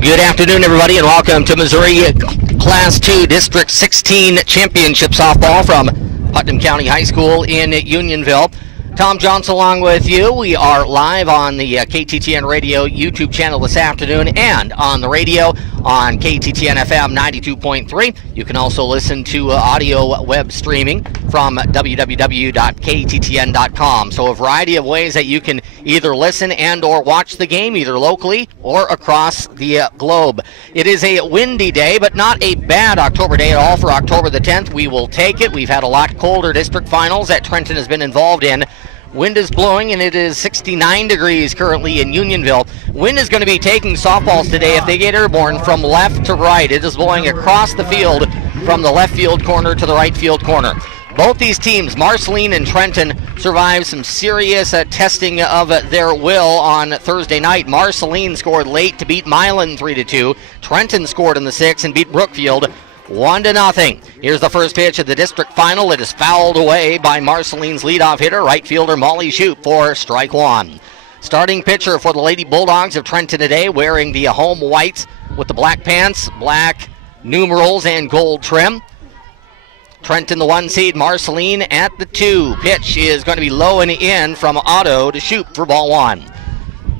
Good afternoon, everybody, and welcome to Missouri Class 2 District 16 Championship Softball from Putnam County High School in Unionville. Tom Johnson along with you. We are live on the KTTN Radio YouTube channel this afternoon and on the radio on KTTN FM 92.3. You can also listen to audio web streaming from www.kttn.com. So a variety of ways that you can either listen and or watch the game, either locally or across the globe. It is a windy day, but not a bad October day at all for October the 10th. We will take it. We've had a lot colder district finals that Trenton has been involved in. Wind is blowing, and it is 69 degrees currently in Unionville. Wind is going to be taking softballs today if they get airborne from left to right. It is blowing across the field from the left field corner to the right field corner. Both these teams, Marceline and Trenton, survived some serious testing of their will on Thursday night. Marceline scored late to beat Milan 3-2. Trenton scored in the 6th and beat Brookfield 1-0. Here's the first pitch of the district final. It is fouled away by Marceline's leadoff hitter, right fielder Molly Shoup, for strike one. Starting pitcher for the Lady Bulldogs of Trenton today, wearing the home whites with the black pants, black numerals, and gold trim. Trenton the 1 seed, Marceline at the 2. Pitch is going to be low and in from Otto to Shoup for ball one.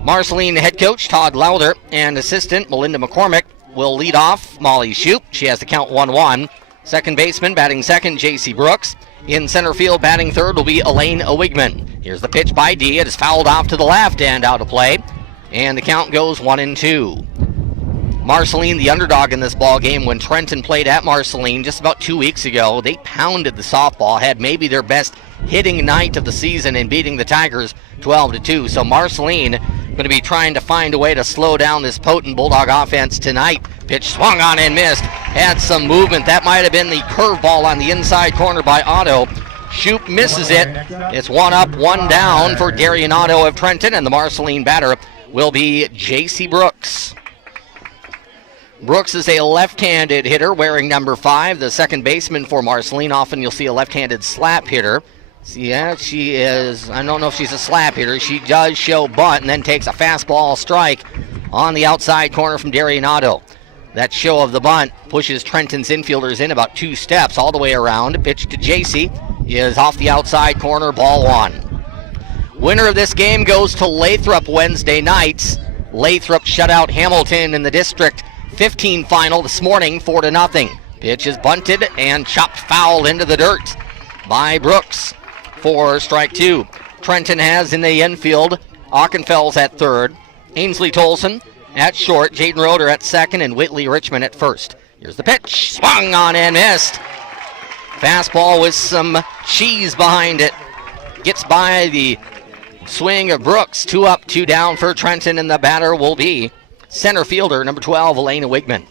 Marceline head coach Todd Lowther and assistant Melinda McCormick will lead off Molly Shoup. She has the count 1-1. Second baseman batting second, J.C. Brooks. In center field batting third will be Elaine Wigman. Here's the pitch by D. It is fouled off to the left and out of play. And the count goes 1-2. Marceline, the underdog in this ball game. When Trenton played at Marceline just about 2 weeks ago, they pounded the softball, had maybe their best hitting night of the season in beating the Tigers 12-2. So Marceline going to be trying to find a way to slow down this potent Bulldog offense tonight. Pitch swung on and missed. Had some movement. That might have been the curveball on the inside corner by Otto. Shoup misses it. It's 1 up, 1 down for Darian Otto of Trenton, and the Marceline batter will be J.C. Brooks. Brooks is a left-handed hitter wearing number 5, the second baseman for Marceline. Often you'll see a left-handed slap hitter. Yeah, she is, I don't know if she's a slap hitter. She does show bunt and then takes a fastball strike on the outside corner from Darian Otto. That show of the bunt pushes Trenton's infielders in about 2 steps all the way around. Pitch to JC is off the outside corner, ball one. Winner of this game goes to Lathrop Wednesday nights. Lathrop shut out Hamilton in the District 15 final this morning 4-0. Pitch is bunted and chopped foul into the dirt by Brooks for strike 2. Trenton has in the infield Aukenfels at third, Ainsley Tolson at short, Jaden Roeder at second, and Whitley Richmond at first. Here's the pitch, swung on and missed. Fastball with some cheese behind it. Gets by the swing of Brooks. 2 up, 2 down for Trenton, and the batter will be center fielder number 12, Elena Wigman.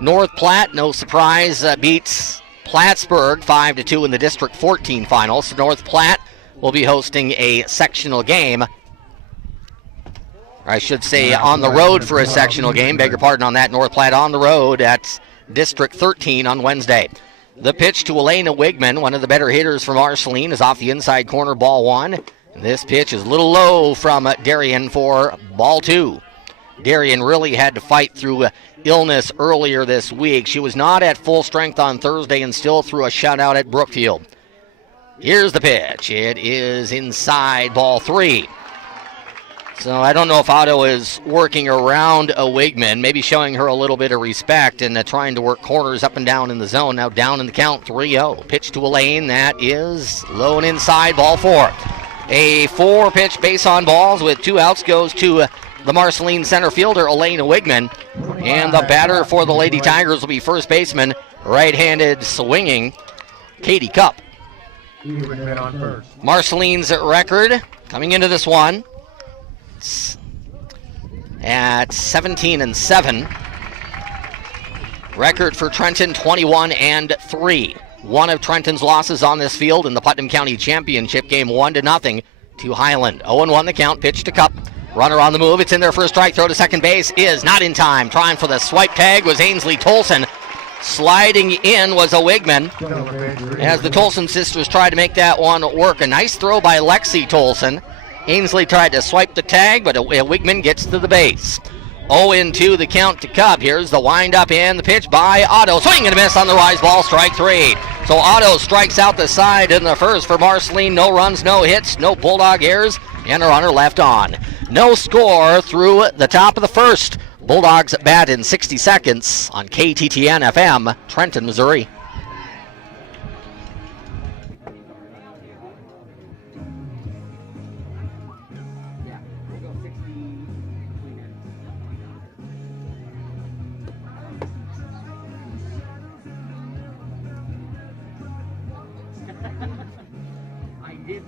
North Platte, no surprise, beats Plattsburgh 5-2 in the District 14 finals. So North Platte will be hosting a sectional game. Or I should say on the road for a sectional game. Beg your pardon on that. North Platte on the road at District 13 on Wednesday. The pitch to Elena Wigman, one of the better hitters from Marceline, is off the inside corner, ball one. And this pitch is a little low from Darian for ball two. Darian really had to fight through illness earlier this week. She was not at full strength on Thursday and still threw a shutout at Brookfield. Here's the pitch. It is inside, ball three. So I don't know if Otto is working around a Wigman, maybe showing her a little bit of respect and trying to work corners up and down in the zone. Now down in the count, 3-0. Pitch to Elaine. That is low and inside, ball four. A 4-pitch base on balls with 2 outs goes to the Marceline center fielder, Elena Wigman. And the batter for the Lady Tigers will be first baseman, right-handed swinging, Katie Cup. Marceline's record coming into this one at 17-7. Record for Trenton, 21-3. One of Trenton's losses on this field in the Putnam County Championship game, 1-0 to Highland. 0-1 the count, pitch to Cup. Runner on the move, it's in there for a strike, throw to second base is not in time. Trying for the swipe tag was Ainsley Tolson. Sliding in was a Wigman as the Tolson sisters tried to make that one work. A nice throw by Lexi Tolson. Ainsley tried to swipe the tag, but a Wigman gets to the base. 0-2 the count to Cub. Here's the wind-up and the pitch by Otto. Swing and a miss on the rise ball, strike 3. So Otto strikes out the side in the first for Marceline. No runs, no hits, no Bulldog errors, and a runner left on. No score through the top of the first. Bulldogs bat in 60 seconds on KTTN FM, Trenton, Missouri.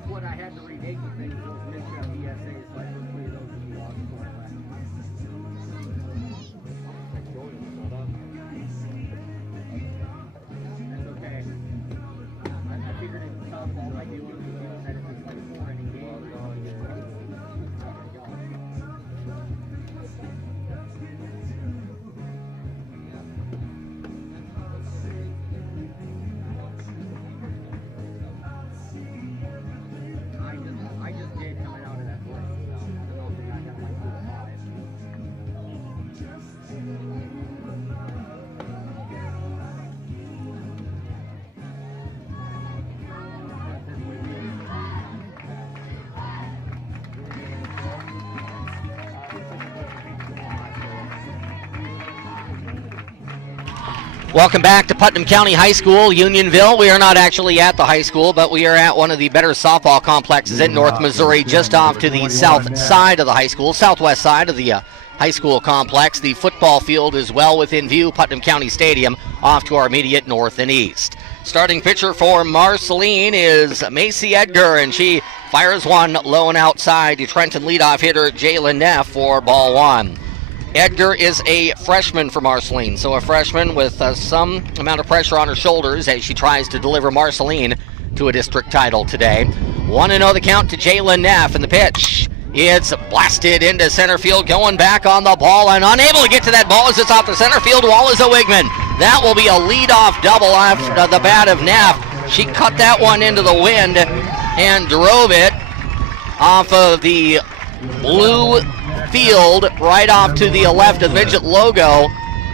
What I had to rename the thing was Mitchell ESA, so I put 3 of those in the log for it. That's okay. I figured it was softball like you would do that if it's like 4 inning game. I just did coming out of that place, so I don't know if the guy got like 4 or 5. Welcome back to Putnam County High School, Unionville. We are not actually at the high school, but we are at one of the better softball complexes in North Missouri, just off to the south side of the high school, southwest side of the high school complex. The football field is well within view, Putnam County Stadium, off to our immediate north and east. Starting pitcher for Marceline is Macy Edgar, and she fires one low and outside to Trenton leadoff hitter Jalen Neff for ball 1. Edgar is a freshman for Marceline, so a freshman with some amount of pressure on her shoulders as she tries to deliver Marceline to a district title today. 1-0 the count to Jalen Neff, and the pitch. It's blasted into center field, going back on the ball, and unable to get to that ball as it's off the center field wall is a Wigman. That will be a leadoff double off the bat of Neff. She cut that one into the wind and drove it off of the blue field right off to the left of the midget logo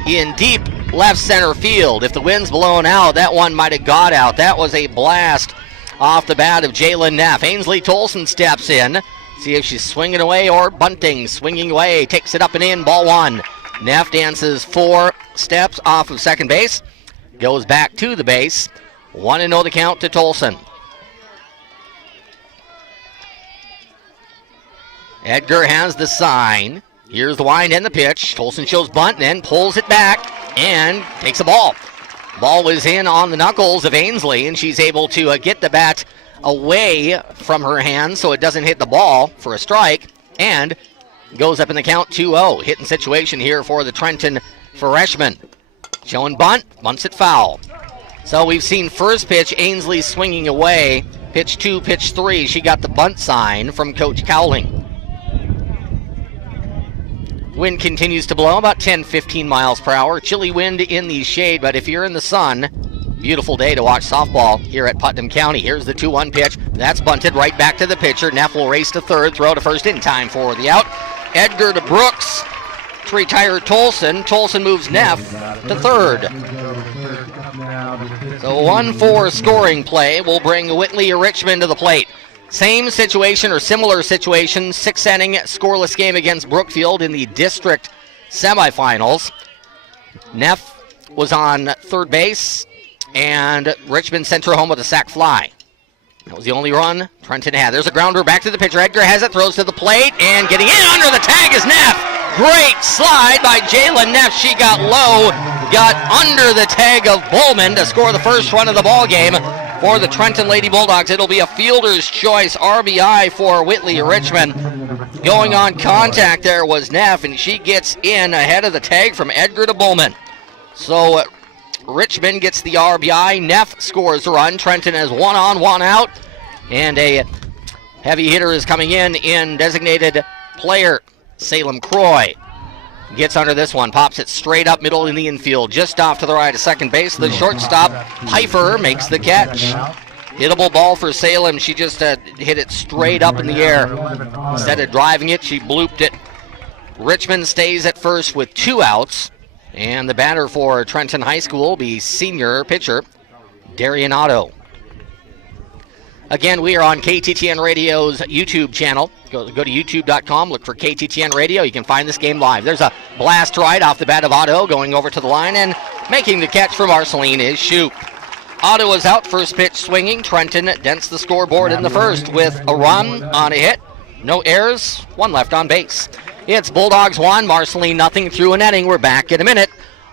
in deep left center field. If the wind's blown out, that one might have got out. That was a blast off the bat of Jalen Neff. Ainsley Tolson steps in. See if she's swinging away or bunting. Swinging away, takes it up and in, ball 1. Neff dances 4 steps off of second base, goes back to the base. 1-0 the count to Tolson. Edgar has the sign. Here's the wind and the pitch. Tolson shows bunt and then pulls it back and takes a ball. Ball was in on the knuckles of Ainsley, and she's able to get the bat away from her hands so it doesn't hit the ball for a strike, and goes up in the count 2-0. Hitting situation here for the Trenton freshman. Showing bunt, bunts it foul. So we've seen first pitch, Ainsley swinging away. Pitch 2, pitch 3, she got the bunt sign from Coach Cowling. Wind continues to blow about 10-15 miles per hour. Chilly wind in the shade, but if you're in the sun, beautiful day to watch softball here at Putnam County. Here's the 2-1 pitch. That's bunted right back to the pitcher. Neff will race to third, throw to first in time for the out. Edgar to Brooks to retire Tolson. Tolson moves Neff to third. So 1-4 scoring play will bring Whitley Richmond to the plate. Same situation or similar situation, 6-inning scoreless game against Brookfield in the district semifinals. Neff was on third base, and Richmond sent her home with a sac fly. That was the only run Trenton had. There's a grounder back to the pitcher. Edgar has it, throws to the plate, and getting in under the tag is Neff. Great slide by Jalen Neff. She got low, got under the tag of Bullman to score the first run of the ball game. For the Trenton Lady Bulldogs, it'll be a fielder's choice RBI for Whitley Richmond. Going on contact there was Neff, and she gets in ahead of the tag from Edgar to Bullman. So Richmond gets the RBI. Neff scores the run. Trenton has 1 on, 1 out, and a heavy hitter is coming in designated player Salem Croy. Gets under this one, pops it straight up middle in the infield, just off to the right of second base. The shortstop, Pfeiffer, makes the catch. Hittable ball for Salem. She just hit it straight up in the air. Instead of driving it, she blooped it Richmond stays at first with 2 outs. And the batter for Trenton High School will be senior pitcher Darian Otto. Again, we are on KTTN Radio's YouTube channel. Go to youtube.com, look for KTTN Radio. You can find this game live. There's a blast right off the bat of Otto going over to the line, and making the catch for Marceline is Shoup. Otto is out, first pitch swinging. Trenton dents the scoreboard in the first with a run on a hit. No errors, 1 left on base. It's Bulldogs 1, Marceline nothing through an inning. We're back in a minute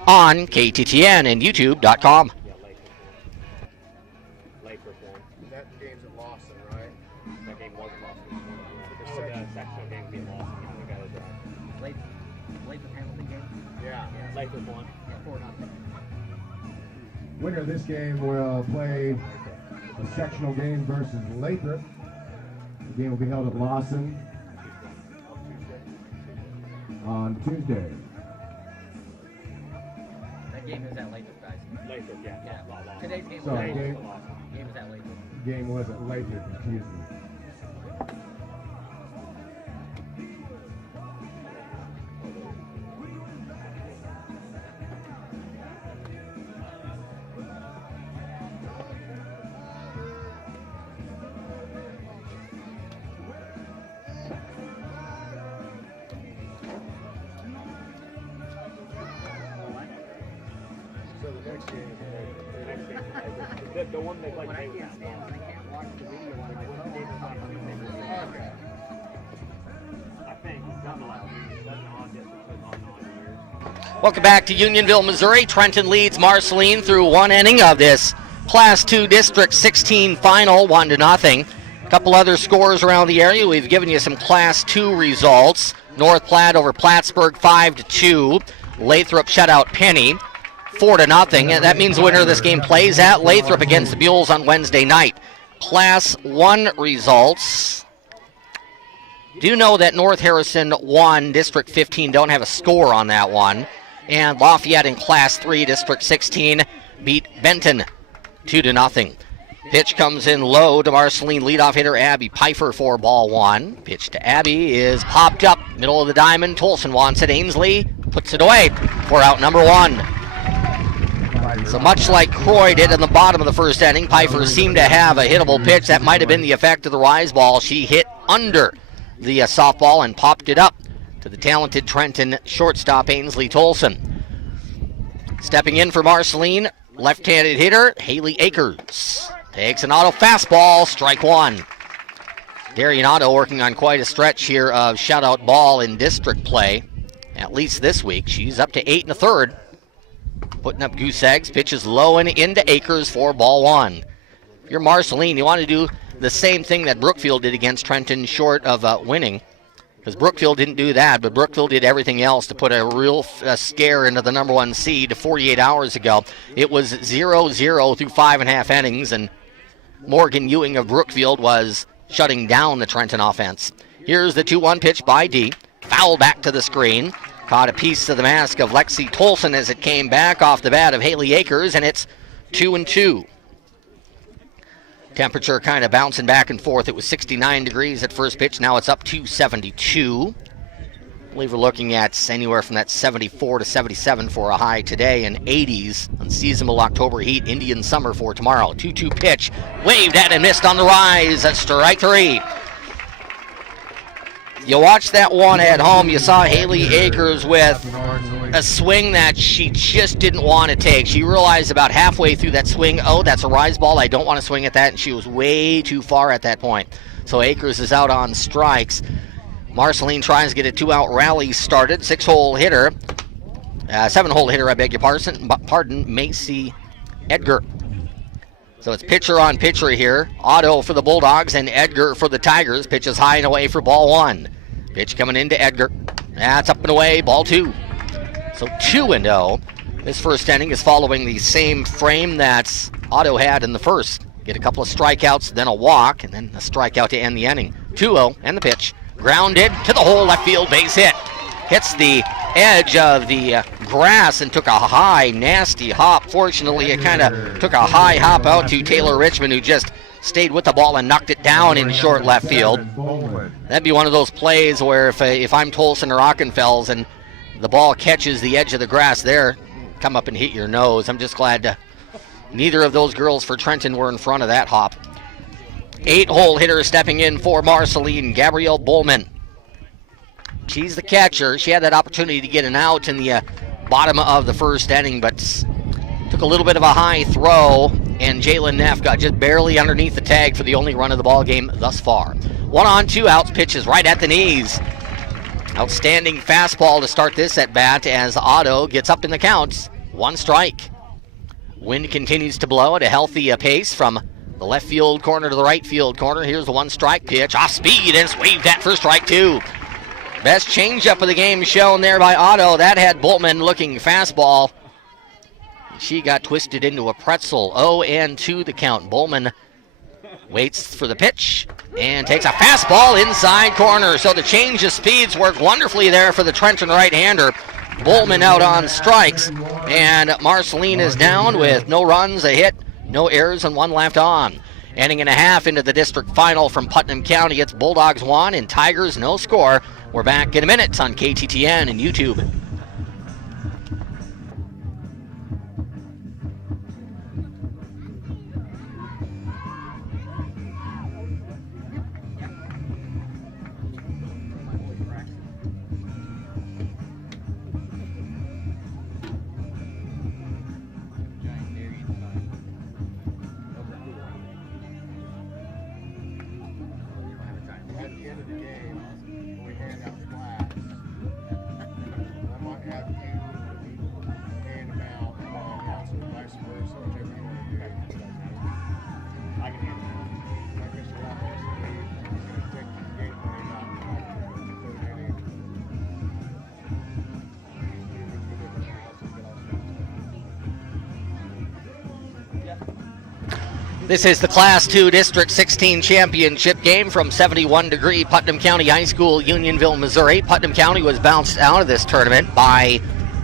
on KTTN and youtube.com. That game's at Lawson, right? That game was Lawson. The sectional game being Lawson. We got it right. Late the Hamilton game? Yeah. Lathrop won. Yeah, 4-0. Winner of this game will play the sectional game versus Lathrop. The game will be held at Lawson on Tuesday. That game is at Lathrop, guys. Lathrop, yeah. Yeah. Today's game was Sorry, at game, Lathrop. Game was at Lathrop. game was at Lathrop, excuse me. So the next game is The one they played When I today was can't stand it, I can't watch the video on my phone. okay. I think nonetheless, doesn't on just because on years. Welcome back to Unionville, Missouri. Trenton leads Marceline through 1 inning of this Class 2 District 16 final, 1-0. A couple other scores around the area. We've given you some Class 2 results. North Platte over Plattsburgh 5-2. Lathrop shut out Penny 4-0. And that means the winner of this game plays at Lathrop against the Mules on Wednesday night. Class 1 results. Do know that North Harrison won District 15, don't have a score on that one. And Lafayette in Class 3, District 16, beat Benton 2-0. Pitch comes in low to Marceline leadoff hitter Abby Pfeiffer for ball 1. Pitch to Abby is popped up, middle of the diamond. Tolson wants it. Ainsley puts it away for out number 1. So much like Croy did in the bottom of the first inning, Pfeiffer seemed to have a hittable pitch. That might have been the effect of the rise ball. She hit under the softball and popped it up to the talented Trenton shortstop Ainsley Tolson. Stepping in for Marceline, left-handed hitter Haley Akers. Takes an auto fastball, strike 1. Darian Otto working on quite a stretch here of shutout ball in district play. At least this week, she's up to 8 1/3. Putting up goose eggs, pitches low and into Akers for ball 1. If you're Marceline, you want to do the same thing that Brookfield did against Trenton short of winning. Because Brookfield didn't do that, but Brookfield did everything else to put a real scare into the number 1 seed 48 hours ago. It was 0-0 through 5.5 innings, and Morgan Ewing of Brookfield was shutting down the Trenton offense. Here's the 2-1 pitch by D. Foul back to the screen. Caught a piece of the mask of Lexi Tolson as it came back off the bat of Haley Akers, and it's 2-2. Temperature kind of bouncing back and forth. It was 69 degrees at first pitch. Now it's up to 72. I believe we're looking at anywhere from that 74 to 77 for a high today, and 80s unseasonable October heat, Indian summer for tomorrow. 2-2 pitch, waved at and missed on the rise. That's strike 3. You watched that one at home. You saw Haley Akers with a swing that she just didn't want to take. She realized about halfway through that swing, oh, that's a rise ball. I don't want to swing at that, and she was way too far at that point. So Akers is out on strikes. Marceline tries to get a 2-out rally started. 7-hole hitter, I beg your pardon, Macy Edgar. So it's pitcher on pitcher here. Otto for the Bulldogs and Edgar for the Tigers. Pitch is high and away for ball 1. Pitch coming into Edgar. That's up and away, ball 2. So 2-0. This first inning is following the same frame that Otto had in the first. Get a couple of strikeouts, then a walk, and then a strikeout to end the inning. 2-0, and the pitch. Grounded to the hole, left field, base hit. Hits the edge of the grass and took a high, nasty hop. Fortunately, it kind of took a high hop out to Taylor Richmond, who just stayed with the ball and knocked it down in short left field. That'd be one of those plays where if I'm Tolson or Ockenfels and the ball catches the edge of the grass there, come up and hit your nose. I'm just glad neither of those girls for Trenton were in front of that hop. 8-hole hitter stepping in for Marceline, Gabrielle Bowman. She's the catcher. She had that opportunity to get an out in the bottom of the first inning, but took a little bit of a high throw, and Jalen Neff got just barely underneath the tag for the only run of the ball game thus far. 1 on 2 outs, pitches right at the knees. Outstanding fastball to start this at bat as Otto gets up in the count. 1 strike. Wind continues to blow at a healthy pace from the left field corner to the right field corner. Here's the 1 strike pitch. Off speed and swaved that for strike 2. Best changeup of the game shown there by Otto. That had Boltman looking fastball. She got twisted into a pretzel. 0-2 the count. Bowman waits for the pitch and takes a fastball inside corner. So the change of speeds worked wonderfully there for the Trenton right-hander. Bowman out on strikes, and Marceline is down with no runs, a hit, no errors, and 1 left on. Inning and a half into the district final from Putnam County. It's Bulldogs 1 and Tigers no score. We're back in a minute on KTTN and YouTube. This is the Class 2 District 16 Championship game from 71-degree Putnam County High School, Unionville, Missouri. Putnam County was bounced out of this tournament by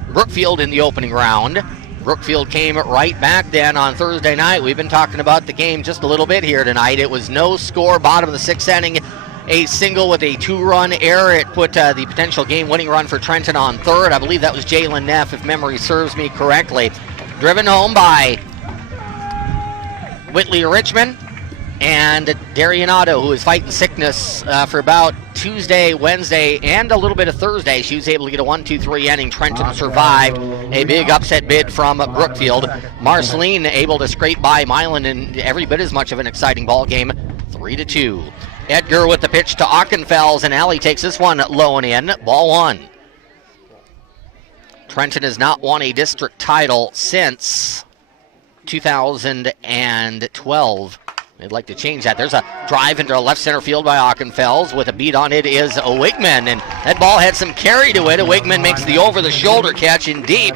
Brookfield in the opening round. Brookfield came right back then on Thursday night. We've been talking about the game just a little bit here tonight. It was no score, bottom of the 6th inning, a single with a 2-run error. It put the potential game-winning run for Trenton on third. I believe that was Jalen Neff, if memory serves me correctly. Driven home by Whitley Richmond and Darian Otto, who is fighting sickness for about Tuesday, Wednesday, and a little bit of Thursday. She was able to get a 1-2-3 inning. Trenton survived a big upset bid from Brookfield. Marceline able to scrape by Milan in every bit as much of an exciting ball game, 3-2. Edgar with the pitch to Ockenfels, and Alley takes this one low and in. Ball 1. Trenton has not won a district title since 2012. They'd like to change that. There's a drive into left center field by Ockenfels. With a beat on it is a Wigman, and that ball had some carry to it. A Wigman makes the over-the-shoulder catch in deep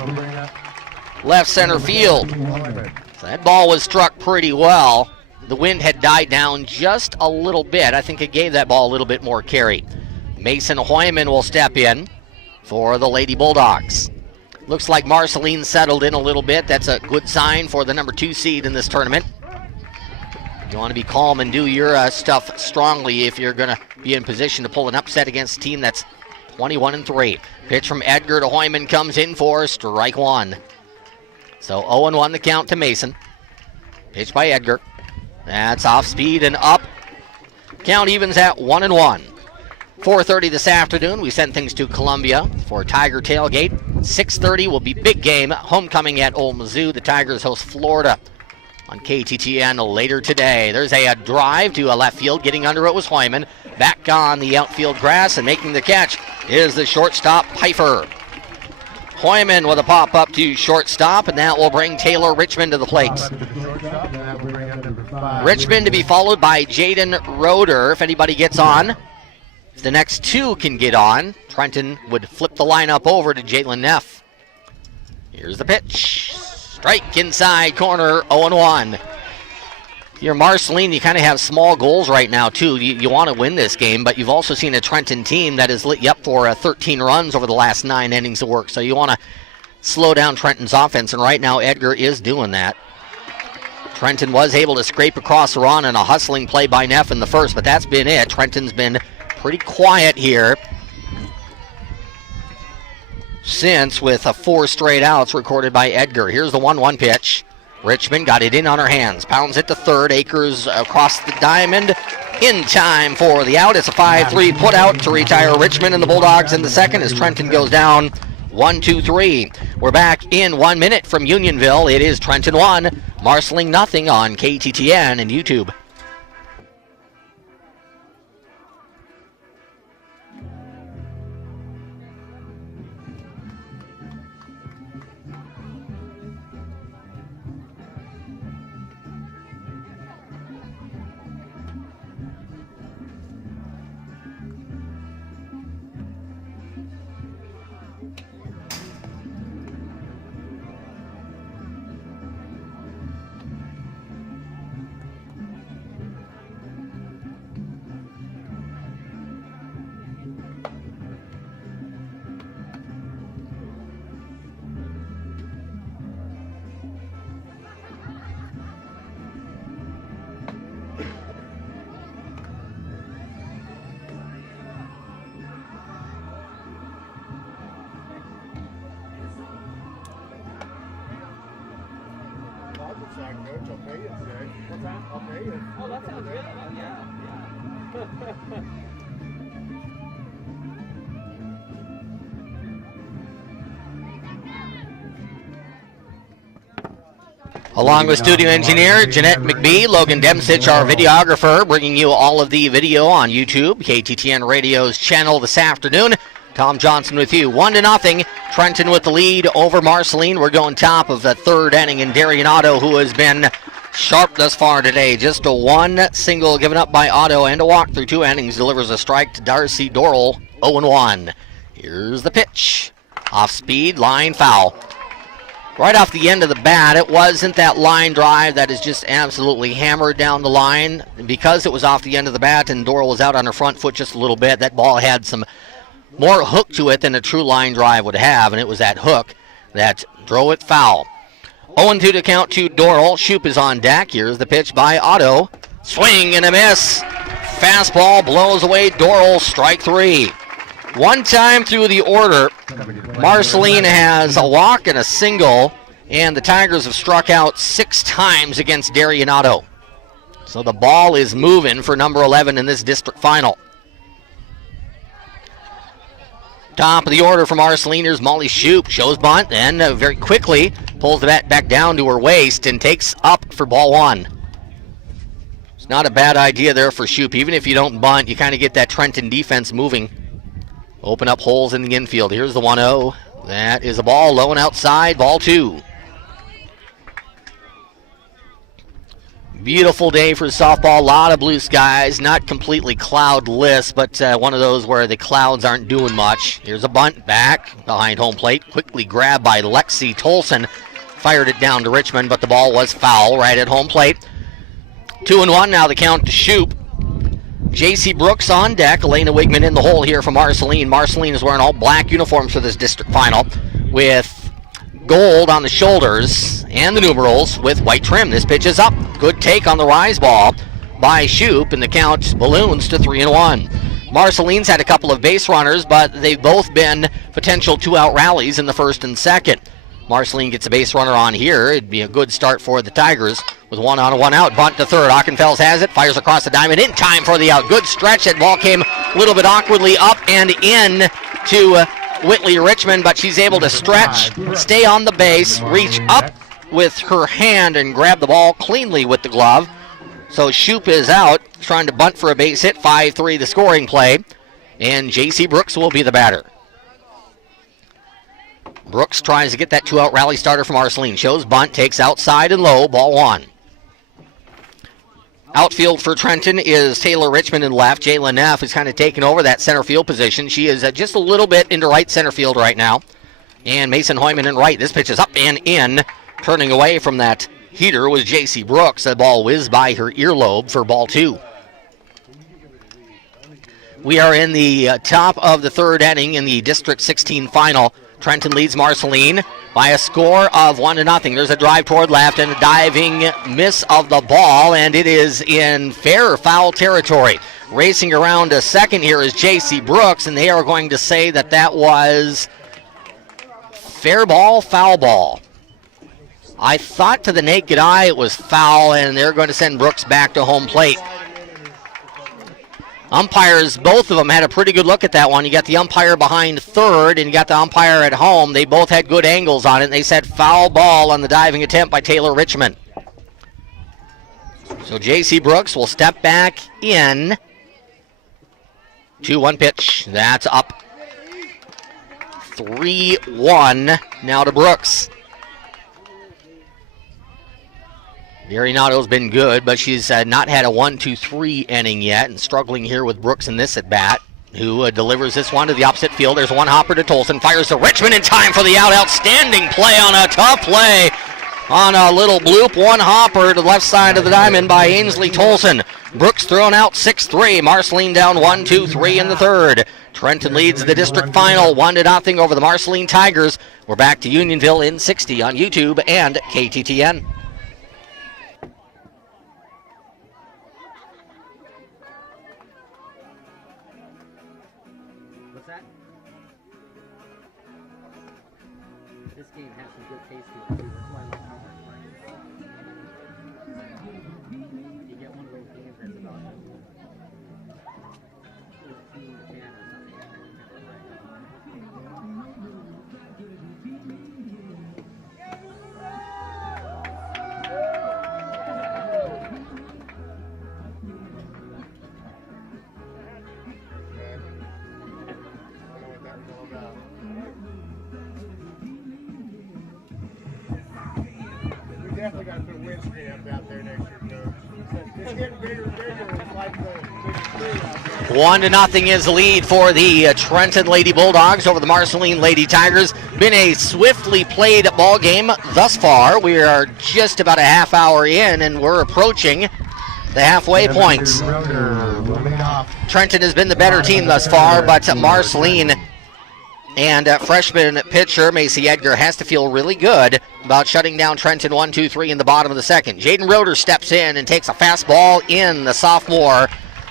left center field. So that ball was struck pretty well. The wind had died down just a little bit. I think it gave that ball a little bit more carry. Mason Hoyman will step in for the Lady Bulldogs. Looks like Marceline settled in a little bit. That's a good sign for the number 2 seed in this tournament. You want to be calm and do your stuff strongly if you're going to be in position to pull an upset against a team that's 21-3. Pitch from Edgar to Hoyman comes in for strike 1. So 0-1 the count to Mason. Pitch by Edgar. That's off speed and up. Count evens at 1-1. 4:30 this afternoon, we send things to Columbia for Tiger Tailgate. 6:30 will be big game, homecoming at Old Mizzou. The Tigers host Florida on KTTN later today. There's a drive to a left field. Getting under it was Hoyman. Back on the outfield grass and making the catch is the shortstop, Pfeiffer. Hoyman with a pop-up to shortstop, and that will bring Taylor Richmond to the plate. Richmond to be followed by Jaden Roeder. If anybody gets on, if the next 2 can get on, Trenton would flip the lineup over to Jalen Neff. Here's the pitch. Strike inside corner, 0-1. If you're Marceline, you kind of have small goals right now, too. You want to win this game, but you've also seen a Trenton team that has lit you up for 13 runs over the last 9 innings of work. So you want to slow down Trenton's offense, and right now Edgar is doing that. Trenton was able to scrape across the run and a hustling play by Neff in the first, but that's been it. Trenton's been pretty quiet here since with 4 straight outs recorded by Edgar. Here's the 1-1 pitch. Richmond got it in on her hands. Pounds it to third. Akers across the diamond. In time for the out. It's a 5-3 put out to retire Richmond and the Bulldogs in the second as Trenton goes down 1-2-3. We're back in 1 minute from Unionville. It is Trenton 1, Marceline nothing on KTTN and YouTube. Coach, I'll pay you today. What's that? I'll pay you. Oh, that sounds good. Oh, yeah. Along with studio engineer Jeanette McBee, Logan Demsich, our videographer, bringing you all of the video on YouTube, KTTN Radio's channel this afternoon. Tom Johnson with you. 1-0. Trenton with the lead over Marceline. We're going top of the third inning, and Darian Otto, who has been sharp thus far today. Just a 1 single given up by Otto and a walk through 2 innings, delivers a strike to Darcy Dorrell, 0-1. Here's the pitch. Off speed, line foul. Right off the end of the bat, it wasn't that line drive that is just absolutely hammered down the line. And because it was off the end of the bat and Dorrell was out on her front foot just a little bit, that ball had some more hook to it than a true line drive would have, and it was that hook that drove it foul. 0-2 to count to Dorrell. Shoop is on deck. Here's the pitch by Otto. Swing and a miss. Fastball blows away Dorrell. Strike 3. One time through the order, Marceline has a walk and a single, and the Tigers have struck out 6 times against Darian Otto. So the ball is moving for number 11 in this district final. Top of the order for Marceline, here's Molly Shoop. Shows bunt and very quickly pulls the bat back down to her waist and takes up for ball 1. It's not a bad idea there for Shoop. Even if you don't bunt, you kind of get that Trenton defense moving. Open up holes in the infield. Here's the 1-0. That is a ball low and outside, ball 2. Beautiful day for softball, a lot of blue skies, not completely cloudless, but one of those where the clouds aren't doing much. Here's a bunt back behind home plate, quickly grabbed by Lexi Tolson. Fired it down to Richmond, but the ball was foul right at home plate. 2-1 now the count to Shoop. J.C. Brooks on deck, Elena Wigman in the hole here for Marceline. Marceline is wearing all black uniforms for this district final with gold on the shoulders and the numerals with white trim. This pitch is up. Good take on the rise ball by Shoop, and the count balloons to 3-1. Marceline's had a couple of base runners, but they've both been potential 2-out rallies in the first and second. Marceline gets a base runner on here. It'd be a good start for the Tigers with 1 on, 1 out. Bunt to third. Ockenfels has it. Fires across the diamond in time for the out. Good stretch. That ball came a little bit awkwardly up and in to Whitley Richmond, but she's able to stretch, stay on the base, reach up with her hand and grab the ball cleanly with the glove. So Shoop is out, trying to bunt for a base hit. 5-3 the scoring play, and J.C. Brooks will be the batter. Brooks tries to get that 2-out rally starter from Marceline. Shows bunt, takes outside and low, ball 1. Outfield for Trenton is Taylor Richmond in left. Jayla Neff is kind of taking over that center field position. She is just a little bit into right center field right now. And Mason Hoyman in right. This pitch is up and in. Turning away from that heater was J.C. Brooks. The ball whizzed by her earlobe for ball 2. We are in the top of the third inning in the District 16 final. Trenton leads Marceline by a score of 1-0. There's a drive toward left and a diving miss of the ball, and it is in fair foul territory. Racing around a second here is J.C. Brooks, and they are going to say that that was fair ball, foul ball. I thought to the naked eye it was foul, and they're going to send Brooks back to home plate. Umpires, both of them had a pretty good look at that one. You got the umpire behind third, and you got the umpire at home. They both had good angles on it, and they said foul ball on the diving attempt by Taylor Richmond. So J.C. Brooks will step back in. 2-1 pitch. That's up 3-1 now to Brooks. Arenado's been good, but she's not had a 1-2-3 inning yet, and struggling here with Brooks in this at-bat, who delivers this one to the opposite field. There's one hopper to Tolson, fires to Richmond in time for the out. Outstanding play on a tough play on a little bloop. One hopper to the left side of the diamond by Ainsley Tolson. Brooks thrown out 6-3. Marceline down 1-2-3 in the third. Trenton leads the district final 1-0 over the Marceline Tigers. We're back to Unionville in 60 on YouTube and KTTN. What's that? This game has some good taste to it, too. That's why I like how you get one of those games that's about 14 to 10 or something. Definitely got to put a windscreen up out there next year, Coach. It's getting bigger and bigger. It's like the biggest screen out there. 1-0 is the lead for the Trenton Lady Bulldogs over the Marceline Lady Tigers. Been a swiftly played ball game thus far. We are just about a half hour in, and we're approaching the halfway point. Trenton has been the better team thus far, but Marceline and freshman pitcher Macy Edgar has to feel really good about shutting down Trenton 1-2-3 in the bottom of the second. Jaden Roeder steps in and takes a fastball in, the sophomore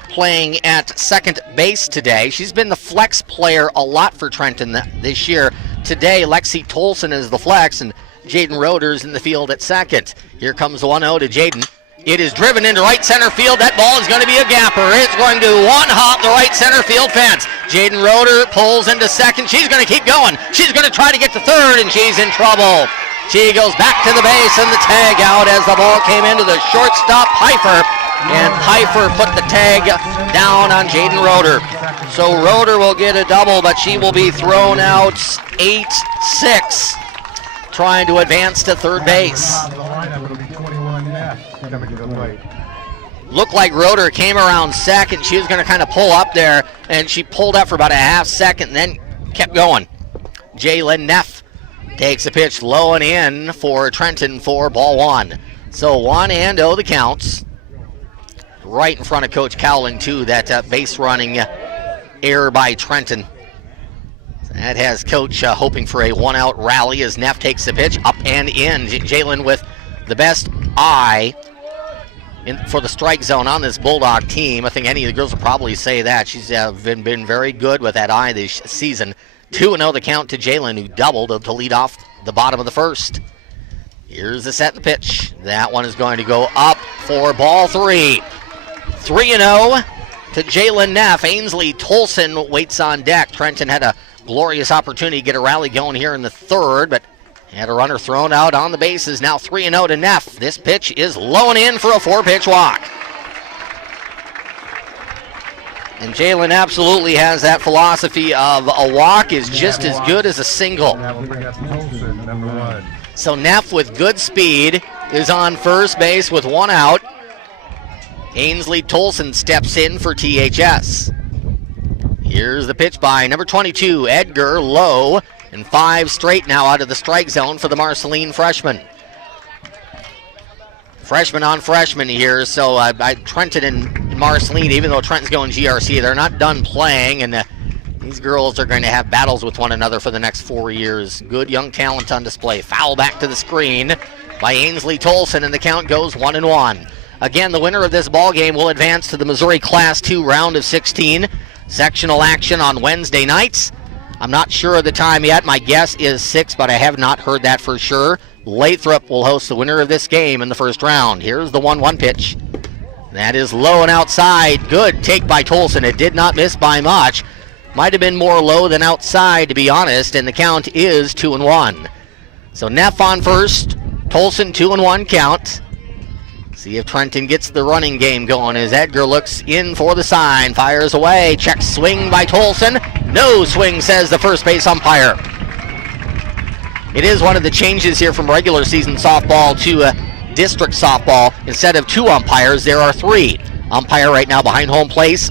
playing at second base today. She's been the flex player a lot for Trenton this year. Today, Lexi Tolson is the flex, and Jaden Roeder's in the field at second. Here comes the 1-0 to Jaden. It is driven into right center field. That ball is going to be a gapper. It's going to one-hop the right center field fence. Jaden Roeder pulls into second. She's going to keep going. She's going to try to get to third, and she's in trouble. She goes back to the base, and the tag out as the ball came into the shortstop, Pfeiffer. And Pfeiffer put the tag down on Jaden Roeder. So Roeder will get a double, but she will be thrown out 8-6, trying to advance to third base. Looked like Roeder came around second. She was going to kind of pull up there, and she pulled up for about a half second and then kept going. Jalen Neff takes a pitch low and in for Trenton for ball one. So 1-0 the counts. Right in front of Coach Cowling, too, that base running error by Trenton. That has Coach hoping for a one-out rally as Neff takes the pitch up and in. Jalen with the best eye for the strike zone on this Bulldog team. I think any of the girls will probably say that. She's been very good with that eye this season. 2-0 the count to Jalen, who doubled to lead off the bottom of the first. Here's the set and the pitch. That one is going to go up for ball three. 3-0 to Jalen Neff. Ainsley Tolson waits on deck. Trenton had a glorious opportunity to get a rally going here in the third, but had a runner thrown out on the bases. Now 3-0 to Neff. This pitch is low and in for a 4-pitch walk. And Jalen absolutely has that philosophy of a walk is just as good as a single. So Neff with good speed is on first base with one out. Ainsley Tolson steps in for THS. Here's the pitch by number 22, Edgar, low, and 5 straight now out of the strike zone for the Marceline freshman. Freshman on freshman here, so Trenton and Marceline, even though Trenton's going GRC, they're not done playing, and these girls are going to have battles with one another for the next 4 years. Good young talent on display. Foul back to the screen by Ainsley Tolson, and the count goes 1-1. Again, the winner of this ball game will advance to the Missouri Class II round of 16. Sectional action on Wednesday nights. I'm not sure of the time yet. My guess is 6, but I have not heard that for sure. Lathrop will host the winner of this game in the first round. Here's the 1-1 pitch. That is low and outside. Good take by Tolson. It did not miss by much. Might have been more low than outside, to be honest, and the count is 2-1. So Neff on first. Tolson 2-1 count. See if Trenton gets the running game going as Edgar looks in for the sign. Fires away. Check swing by Tolson. No swing, says the first base umpire. It is one of the changes here from regular season softball to district softball. Instead of 2 umpires, there are 3. Umpire right now behind home plate,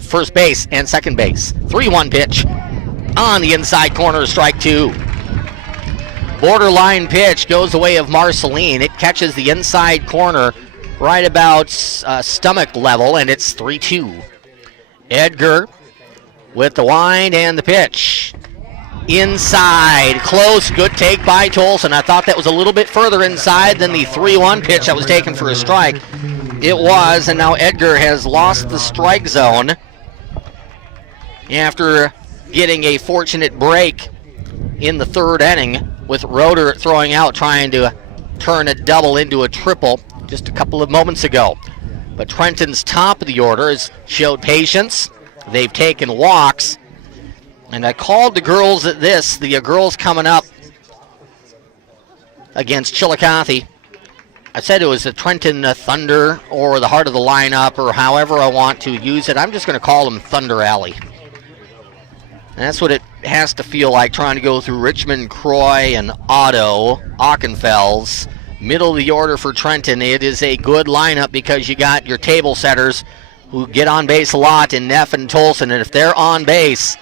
first base and second base. 3-1 pitch on the inside corner, strike 2. Borderline pitch goes the way of Marceline. It catches the inside corner right about stomach level, and it's 3-2. Edgar with the wind and the pitch. Inside, close, good take by Tolson. I thought that was a little bit further inside than the 3-1 pitch that was taken for a strike. It was, and now Edgar has lost the strike zone after getting a fortunate break in the third inning, with Roeder throwing out, trying to turn a double into a triple just a couple of moments ago. But Trenton's top of the order has showed patience. They've taken walks. And I called the girls at this, the girls coming up against Chillicothe. I said it was the Trenton Thunder or the heart of the lineup or however I want to use it. I'm just going to call them Thunder Alley. And that's what it has to feel like, trying to go through Richmond, Croy, and Otto, Auchenfels. Middle of the order for Trenton. It is a good lineup because you got your table setters who get on base a lot in Neff and Tolson. And if they're on base,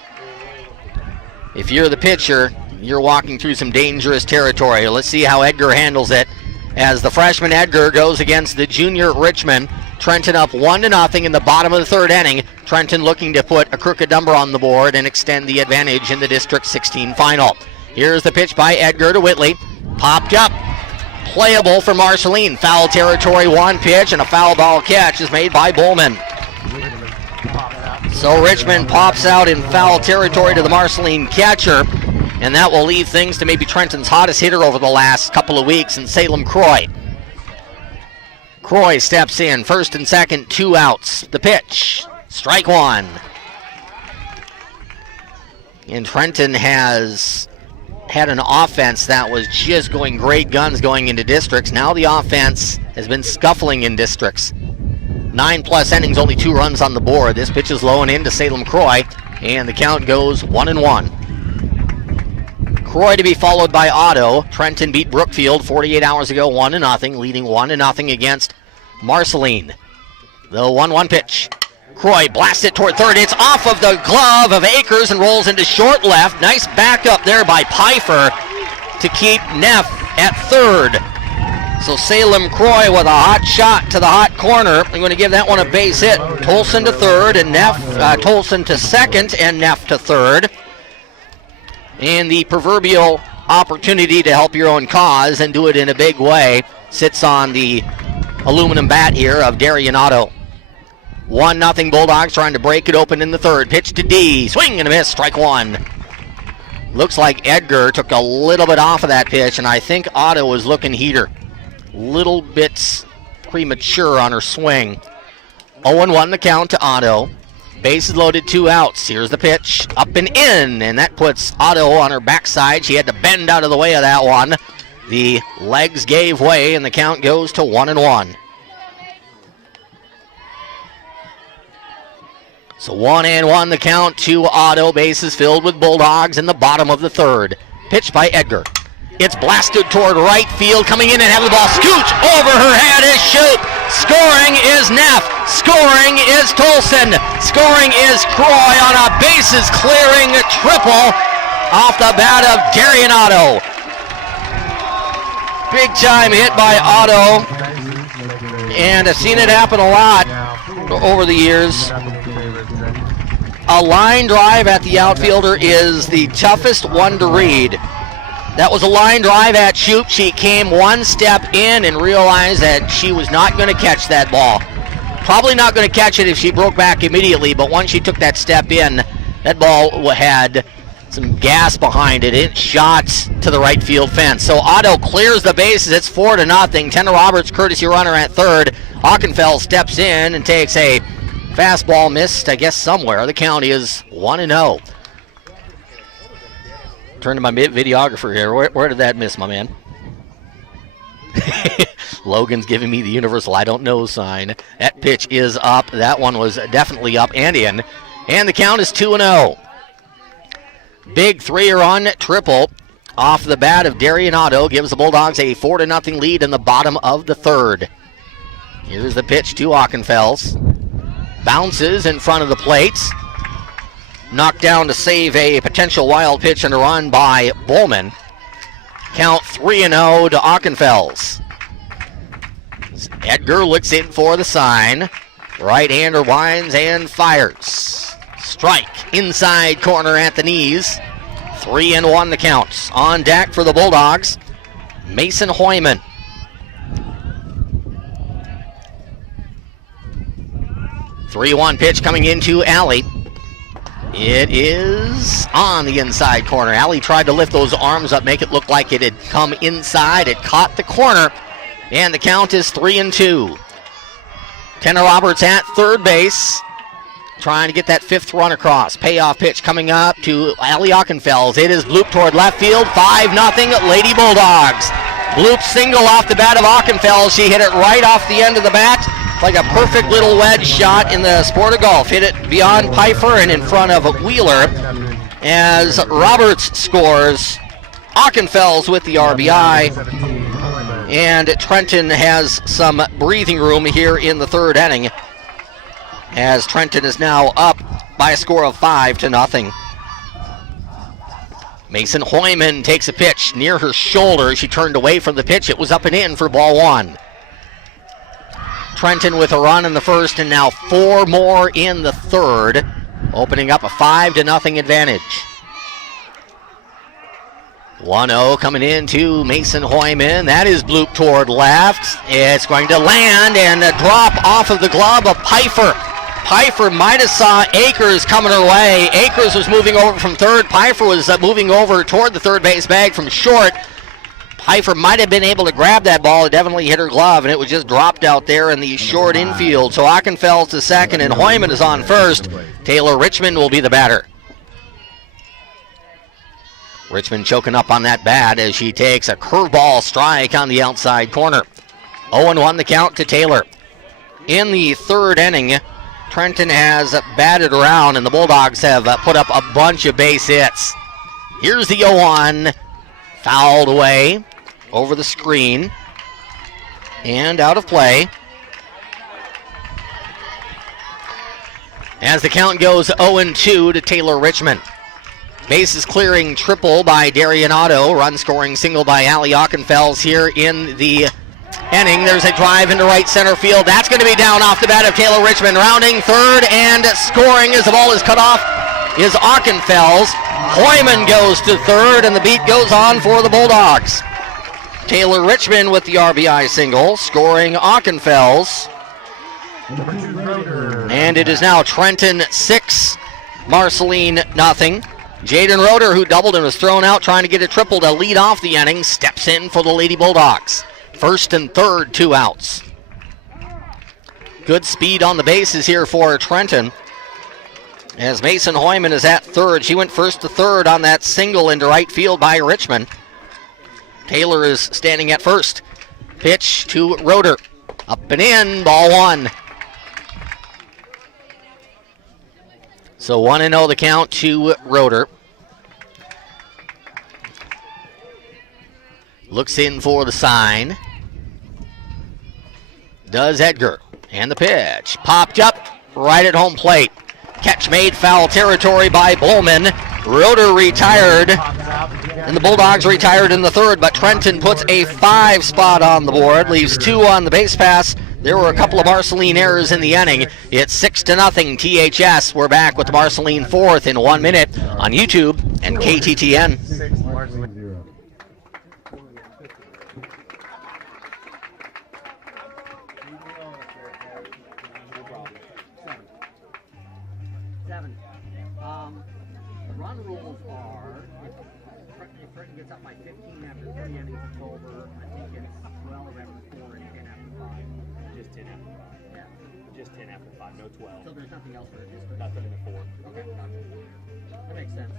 if you're the pitcher, you're walking through some dangerous territory. Let's see how Edgar handles it as the freshman Edgar goes against the junior Richmond. Trenton up 1-0 in the bottom of the third inning. Trenton looking to put a crooked number on the board and extend the advantage in the District 16 final. Here's the pitch by Edgar to Whitley. Popped up. Playable for Marceline. Foul territory, 1 pitch, and a foul ball catch is made by Bowman. So Richmond pops out in foul territory to the Marceline catcher, and that will leave things to maybe Trenton's hottest hitter over the last couple of weeks in Salem Croy. Croy steps in, first and second, 2 outs. The pitch, strike 1. And Trenton has had an offense that was just going great guns going into districts. Now the offense has been scuffling in districts. 9+ innings, only 2 runs on the board. This pitch is low and into Salem Croy, and the count goes 1-1. Croy to be followed by Otto. Trenton beat Brookfield 48 hours ago, 1-0, leading 1-0 against Marceline. The 1-1 pitch. Croy blasts it toward third. It's off of the glove of Akers and rolls into short left. Nice backup there by Pfeiffer to keep Neff at third. So Salem Croy with a hot shot to the hot corner. I'm going to give that one a base hit. Tolson to third and Tolson to second and Neff to third. And the proverbial opportunity to help your own cause and do it in a big way sits on the aluminum bat here of Darian Otto. 1-0 Bulldogs trying to break it open in the third. Pitch to D. Swing and a miss. Strike 1. Looks like Edgar took a little bit off of that pitch, and I think Otto was looking heater. Little bit premature on her swing. 0-1 the count to Otto. Bases loaded, 2 outs. Here's the pitch. Up and in, and that puts Otto on her backside. She had to bend out of the way of that one. The legs gave way, and the count goes to 1-1. So 1-1 the count to Otto. Bases filled with Bulldogs in the bottom of the third. Pitch by Edgar. It's blasted toward right field. Coming in and have the ball scooch over her head is Shoop. Scoring is Neff. Scoring is Tolson. Scoring is Croy on a bases clearing triple off the bat of Darian Otto. Big time hit by Otto. And I've seen it happen a lot over the years. A line drive at the outfielder is the toughest one to read. That was a line drive at Shoup. She came one step in and realized that she was not going to catch that ball. Probably not going to catch it if she broke back immediately, but once she took that step in, that ball had some gas behind it. It shot to the right field fence. So Otto clears the bases. It's 4-0. Tanner Roberts, courtesy runner at third. Aukenfeld steps in and takes a fastball missed, I guess, somewhere. The count is 1-0. Turn to my videographer here. Where did that miss, my man? Logan's giving me the universal I don't know sign. That pitch is up. That one was definitely up and in. And the count is 2-0. Big 3-run triple off the bat of Darian Otto gives the Bulldogs a 4-0 lead in the bottom of the third. Here's the pitch to Aukenfels. Bounces in front of the plate. Knocked down to save a potential wild pitch and a run by Bowman. Count 3-0 to Aukenfels. Edgar looks in for the sign. Right-hander winds and fires. Strike inside corner at the knees. 3-1 the count. On deck for the Bulldogs, Mason Hoyman. Three-1 pitch coming into Alley. It is on the inside corner. Alley tried to lift those arms up, make it look like it had come inside. It caught the corner, and the count is 3-2. Tanner Roberts at third base, trying to get that fifth run across. Payoff pitch coming up to Allie Aukenfels. It is blooped toward left field. 5-0 Lady Bulldogs. Bloop single off the bat of Aukenfels. She hit it right off the end of the bat, like a perfect little wedge shot in the sport of golf. Hit it beyond Pfeiffer and in front of Wheeler. As Roberts scores, Aukenfels with the RBI. And Trenton has some breathing room here in the third inning, as Trenton is now up by a score of 5-0. Mason Hoyman takes a pitch near her shoulder. She turned away from the pitch. It was up and in for ball one. Trenton with a run in the first, and now four more in the third, opening up a 5-0 advantage. 1-0 coming into Mason Hoyman. That is blooped toward left. It's going to land and a drop off of the glove of Pfeiffer. Pfeiffer might have saw Akers coming her way. Akers was moving over from third. Pfeiffer was moving over toward the third base bag from short. Pfeiffer might have been able to grab that ball. It definitely hit her glove, and it was just dropped out there in the short infield. So Aukenfels to second, and Hoyman is on first. Taylor Richmond will be the batter. Richmond choking up on that bat as she takes a curveball strike on the outside corner. 0-1 the count to Taylor. In the third inning, Trenton has batted around, and the Bulldogs have put up a bunch of base hits. Here's the 0-1, fouled away over the screen and out of play. As the count goes 0-2 to Taylor Richmond. Bases clearing triple by Darian Otto. Run scoring single by Allie Aukenfels here in the inning. There's a drive into right center field. That's going to be down off the bat of Taylor Richmond. Rounding third and scoring as the ball is cut off is Aukenfels. Hoyman goes to third, and the beat goes on for the Bulldogs. Taylor Richmond with the RBI single, scoring Aukenfels. And it is now Trenton 6, Marceline nothing. Jaden Roeder, who doubled and was thrown out trying to get a triple to lead off the inning, steps in for the Lady Bulldogs. First and third, 2 outs. Good speed on the bases here for Trenton. As Mason Hoyman is at third, she went first to third on that single into right field by Richmond. Taylor is standing at first. Pitch to Roeder. Up and in, ball one. So 1-0 the count to Roeder. Looks in for the sign. Does Edgar. And the pitch. Popped up right at home plate. Catch made, foul territory by Bowman. Roeder retired. And the Bulldogs retired in the third, but Trenton puts a 5 spot on the board. Leaves 2 on the base pass. There were a couple of Marceline errors in the inning. It's 6-0 THS. We're back with the Marceline fourth in 1 minute on YouTube and KTTN. 7. The run rules are if Trenton gets up by 15 after 3 innings, it's over. I think it's 12 after 4 and 10 after 5. Just 10 after 5. Yeah. Just 10 after 5, no 12. So there's nothing else for a district. Nothing in the 4. Okay, gotcha. That makes sense.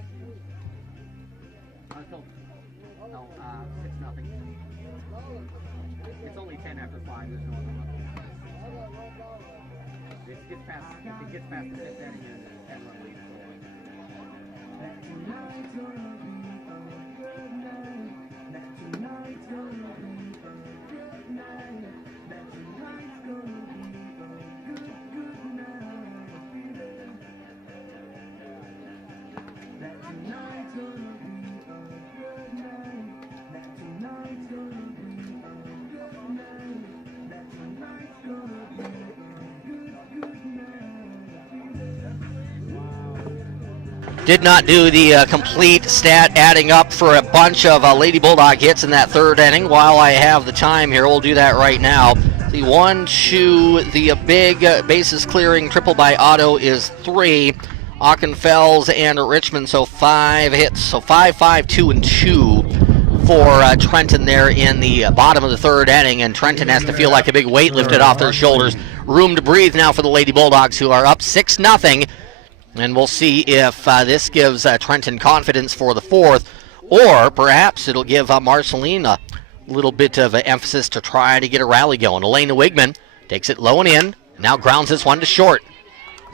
Until 6-0. It's only 10 after 5. There's no other run. If it gets past the 5th inning, it's a 10-run lead. Did not do the complete stat adding up for a bunch of Lady Bulldog hits in that 3rd inning. While I have the time here, we'll do that right now. The 1-2, the big bases clearing triple by Otto is 3. Auchenfels and Richmond, so 5 hits. So 5, 5, 2, and 2 for Trenton there in the bottom of the 3rd inning. And Trenton has to feel like a big weight lifted off their shoulders. Room to breathe now for the Lady Bulldogs, who are up 6-0. And we'll see if this gives Trenton confidence for the 4th, or perhaps it'll give Marceline a little bit of emphasis to try to get a rally going. Elena Wigman takes it low and in, now grounds this one to short.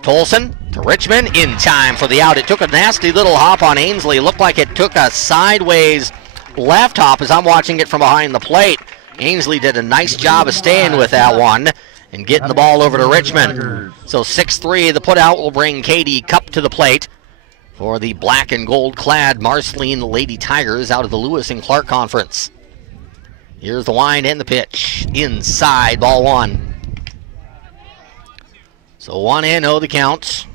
Tolson to Richmond, in time for the out. It took a nasty little hop on Ainsley. It looked like it took a sideways left hop as I'm watching it from behind the plate. Ainsley did a nice job of staying with that one and getting the ball over to Richmond. So 6-3, the putout will bring Katie Cup to the plate for the black and gold clad Marceline Lady Tigers out of the Lewis and Clark Conference. Here's the wind and the pitch. Inside, ball 1. So 1-0 the count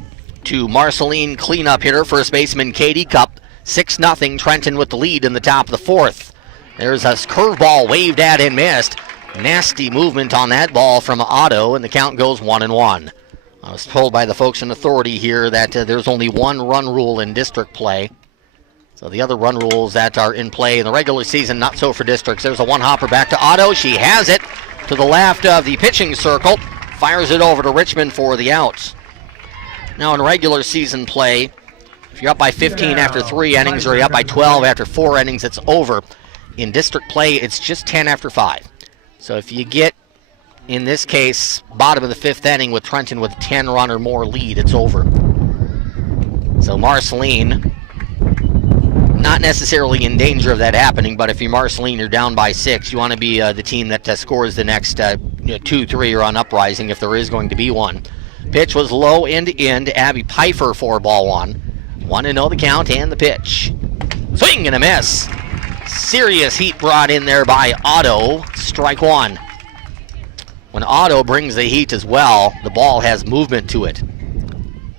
to Marceline cleanup hitter, first baseman Katie Cup. 6-0, Trenton with the lead in the top of the 4th. There's a curveball waved at and missed. Nasty movement on that ball from Otto, and the count goes 1-1. I was told by the folks in authority here that there's only one run rule in district play. So the other run rules that are in play in the regular season, not so for districts. There's a one-hopper back to Otto. She has it to the left of the pitching circle. Fires it over to Richmond for the outs. Now in regular season play, if you're up by 15 after 3 innings or you're up by 12 after 4 innings, it's over. In district play, it's just 10 after 5. So if you get, in this case, bottom of the 5th inning with Trenton with a 10-run or more lead, it's over. So Marceline, not necessarily in danger of that happening, but if you're Marceline, you're down by 6. You want to be the team that scores the next 2, 3 or on uprising if there is going to be one. Pitch was low end to end. Abby Pfeiffer for ball 1. 1-0 the count and the pitch. Swing and a miss. Serious heat brought in there by Otto. Strike 1. When Otto brings the heat as well, the ball has movement to it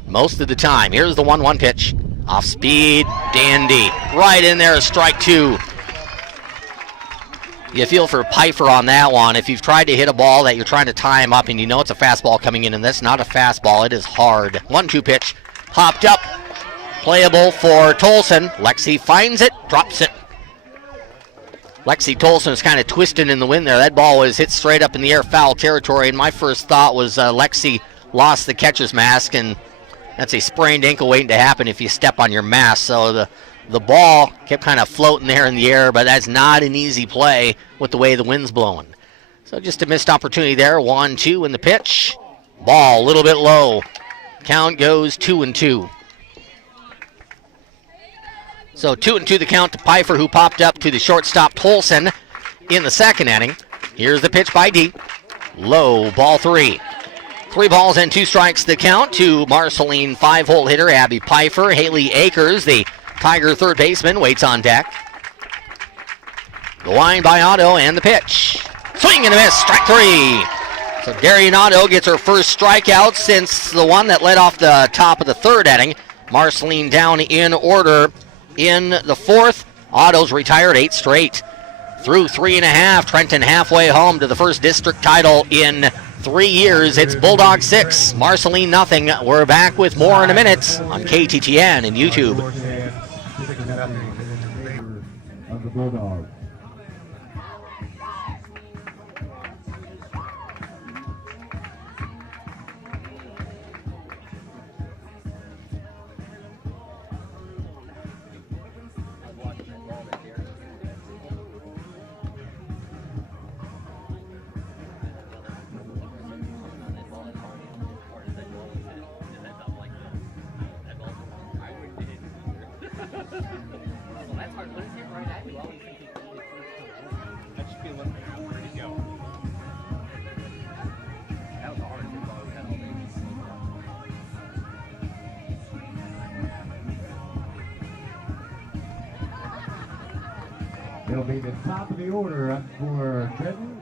most of the time. Here's the 1-1 pitch. Off speed, dandy. Right in there, strike 2. You feel for Pfeiffer on that one. If you've tried to hit a ball that you're trying to time up and you know it's a fastball coming in, and that's not a fastball, it is hard. 1-2 pitch. Popped up. Playable for Tolson. Lexi finds it, drops it. Lexi Tolson is kind of twisting in the wind there. That ball was hit straight up in the air, foul territory, and my first thought was Lexi lost the catcher's mask, and that's a sprained ankle waiting to happen if you step on your mask. So the ball kept kind of floating there in the air, but that's not an easy play with the way the wind's blowing. So just a missed opportunity there. 1-2 in the pitch. Ball a little bit low. Count goes 2-2. So 2-2 the count to Pfeiffer, who popped up to the shortstop Tolson in the 2nd inning. Here's the pitch by D. Low, ball 3. 3 balls and 2 strikes the count to Marceline 5-hole hitter Abby Pfeiffer. Haley Akers, the Tiger third baseman, waits on deck. The wind by Otto and the pitch. Swing and a miss, strike 3. So Darian Otto gets her first strikeout since the one that led off the top of the 3rd inning. Marceline down in order in the 4th. Otto's retired 8 straight. Through 3.5, Trenton halfway home to the first district title in 3 years. It's Bulldogs 6, Marceline nothing. We're back with more in a minute on KTTN and YouTube. Of the Bulldogs. It'll be the top of the order up for Trenton.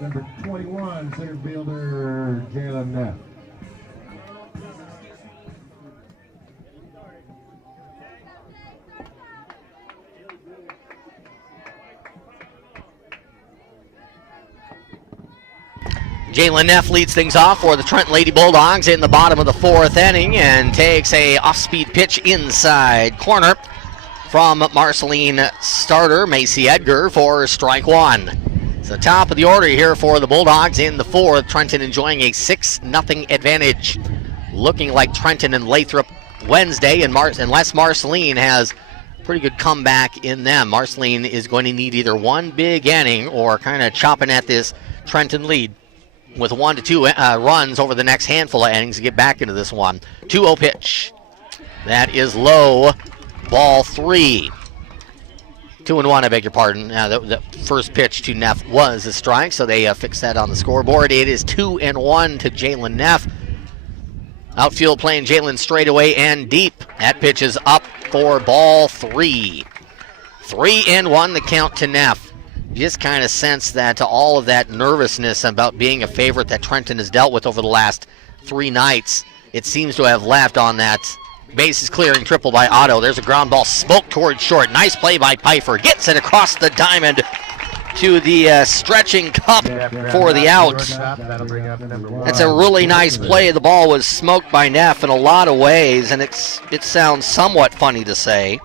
Number 21, center fielder Jalen Neff. Jalen Neff leads things off for the Trenton Lady Bulldogs in the bottom of the 4th inning and takes a off-speed pitch inside corner from Marceline starter Macy Edgar for strike 1. It's the top of the order here for the Bulldogs in the 4th. Trenton enjoying a 6-0 advantage. Looking like Trenton and Lathrop Wednesday, unless Marceline has a pretty good comeback in them. Marceline is going to need either one big inning or kind of chopping at this Trenton lead with 1 to 2 runs over the next handful of innings to get back into this one. 2-0 pitch. That is low. Ball 3. 2-1, I beg your pardon. The first pitch to Neff was a strike, so they fixed that on the scoreboard. It is 2-1 to Jalen Neff. Outfield playing Jalen straight away and deep. That pitch is up for ball 3. 3-1 the count to Neff. You just kind of sense that all of that nervousness about being a favorite that Trenton has dealt with over the last 3 nights, it seems to have left on that bases clearing triple by Otto. There's a ground ball smoked towards short. Nice play by Pfeiffer. Gets it across the diamond to the stretching cup for the out. That's a really nice play. The ball was smoked by Neff in a lot of ways, and it sounds somewhat funny to say.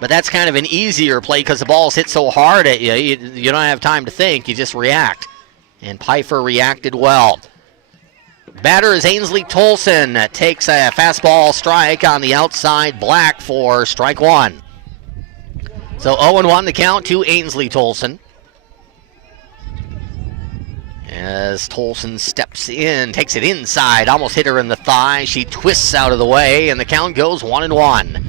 But that's kind of an easier play because the ball's hit so hard at you. You don't have time to think. You just react. And Pfeiffer reacted well. Batter is Ainsley Tolson. Takes a fastball strike on the outside, Black for strike 1. So 0-1 the count to Ainsley Tolson. As Tolson steps in, takes it inside, almost hit her in the thigh. She twists out of the way, and the count goes 1-1.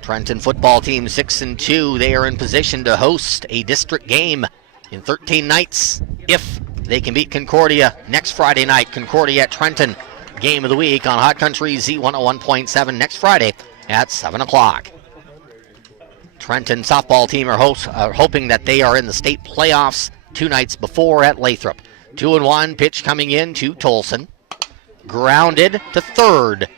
Trenton football team 6-2. They are in position to host a district game in 13 nights if they can beat Concordia next Friday night. Concordia at Trenton, game of the week on Hot Country Z101.7 next Friday at 7 o'clock. Trenton softball team are hoping that they are in the state playoffs 2 nights before at Lathrop. 2-1 pitch coming in to Tolson. Grounded to third.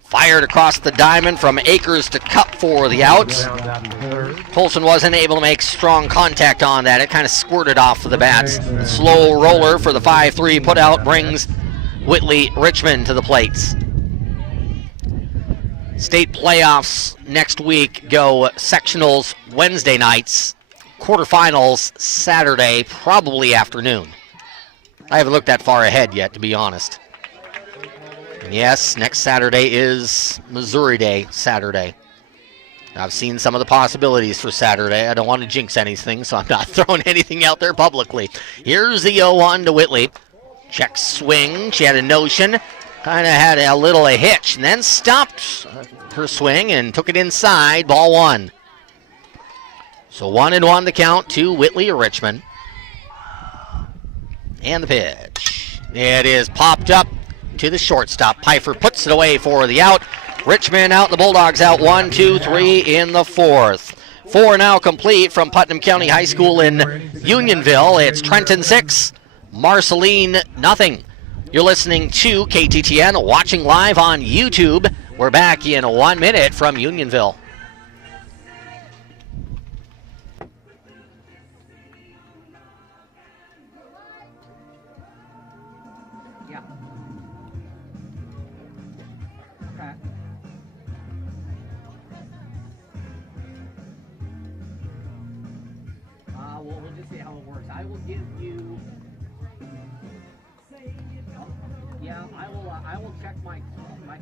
Fired across the diamond from Akers to Cup for the out. Tolson wasn't able to make strong contact on that. It kind of squirted off of the bats. The slow roller for the 5-3 put out brings Whitley Richmond to the plates. State playoffs next week go sectionals Wednesday nights, quarterfinals Saturday, probably afternoon. I haven't looked that far ahead yet, to be honest. And yes, next Saturday is Missouri Day Saturday. I've seen some of the possibilities for Saturday. I don't want to jinx anything, so I'm not throwing anything out there publicly. Here's the 0-1 to Whitley. Check swing. She had a notion. Kind of had a little hitch, and then stopped her swing and took it inside. Ball 1. So 1-1 the count to Whitley Richmond. And the pitch. It is popped up to the shortstop. Pfeiffer puts it away for the out. Richmond out, the Bulldogs out 1, 2, 3 in the 4th. 4 now complete from Putnam County High School in Unionville. It's Trenton 6, Marceline nothing. You're listening to KTTN, watching live on YouTube. We're back in 1 minute from Unionville. just see how it works. I will give you. Yeah, I will check my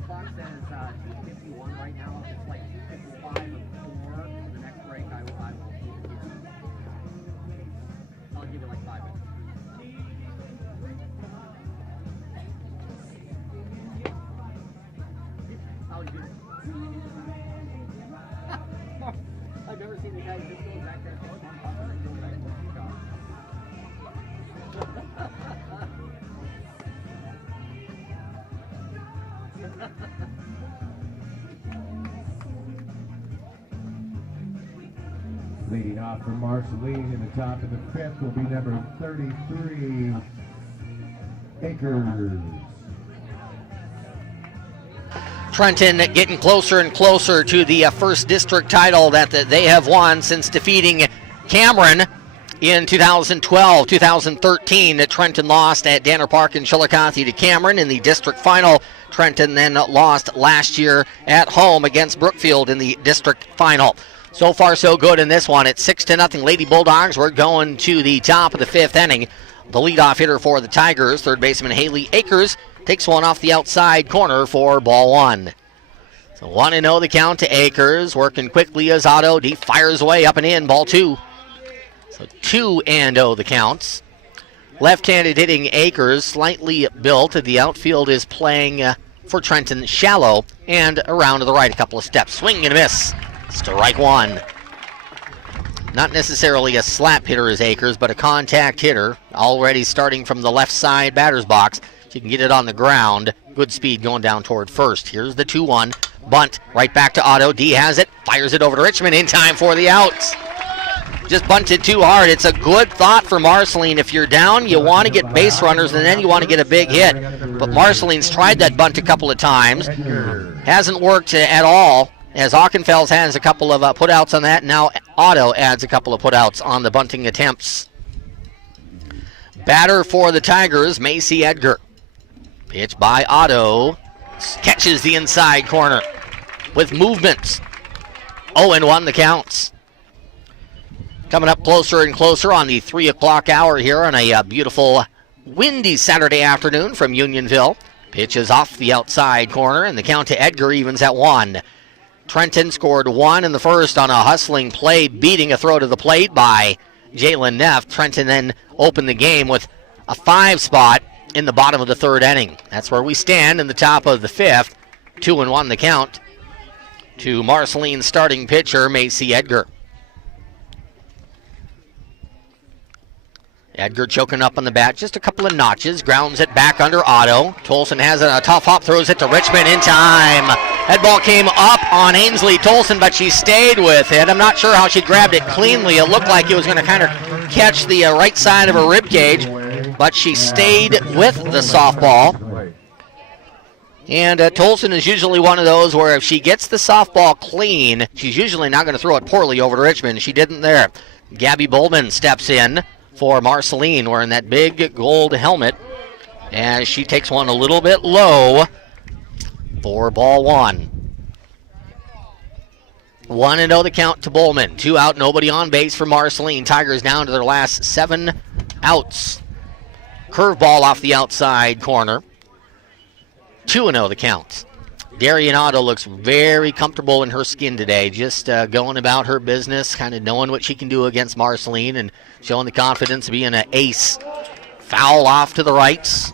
clock says 2:51 right now. If it's like 2:55 or 4 for the next break, I will I'll give it like 5 minutes. I'll give it. I've never seen the guy just go back there and go back and Leading off for Marceline in the top of the fifth will be number 33, Akers. Trenton getting closer and closer to the first district title that they have won since defeating Cameron in 2012. 2013, Trenton lost at Danner Park in Chillicothe to Cameron in the district final. Trenton then lost last year at home against Brookfield in the district final. So far, so good in this one. It's 6-0 Lady Bulldogs. We're going to the top of the fifth inning. The leadoff hitter for the Tigers, third baseman Haley Akers, takes one off the outside corner for ball one. So 1-0 the count to Akers. Working quickly as Otto. Deep fires away up and in. Ball two. So 2-0 the counts. Left-handed hitting Akers, slightly built. The outfield is playing for Trenton shallow and around to the right a couple of steps. Swing and a miss. Strike one. Not necessarily a slap hitter as Akers, but a contact hitter. Already starting from the left side batter's box. She can get it on the ground. Good speed going down toward first. Here's the 2-1. Bunt right back to Otto. D has it. Fires it over to Richmond in time for the outs. Just bunted too hard. It's a good thought for Marceline. If you're down, you want to get base runners, and then you want to get a big hit. But Marceline's tried that bunt a couple of times. Hasn't worked at all, as Aukenfels has a couple of putouts on that. Now Otto adds a couple of putouts on the bunting attempts. Batter for the Tigers, Macy Edgar. Pitch by Otto. Catches the inside corner with movements. 0-1 the counts. Coming up closer and closer on the 3 o'clock hour here on a beautiful windy Saturday afternoon from Unionville. Pitch is off the outside corner, and the count to Edgar evens at 1. Trenton scored 1 in the first on a hustling play, beating a throw to the plate by Jalen Neff. Trenton then opened the game with a 5 spot in the bottom of the third inning. That's where we stand in the top of the fifth. 2-1 the count to Marceline's starting pitcher, Macy Edgar. Edgar choking up on the bat, just a couple of notches, grounds it back under Otto. Tolson has a tough hop, throws it to Richmond in time. That ball came up on Ainsley Tolson, but she stayed with it. I'm not sure how she grabbed it cleanly. It looked like it was going to kind of catch the right side of her rib cage, but she stayed with the softball. And Tolson is usually one of those where if she gets the softball clean, she's usually not going to throw it poorly over to Richmond. She didn't there. Gabby Bowman steps in for Marceline, wearing that big gold helmet, as she takes one a little bit low for ball one. 1-0 the count to Bowman. 2 out, nobody on base for Marceline. Tigers down to their last 7 outs. Curveball off the outside corner. 2-0 the count. Darian Otto looks very comfortable in her skin today, just going about her business, kind of knowing what she can do against Marceline and showing the confidence of being an ace. Foul off to the right.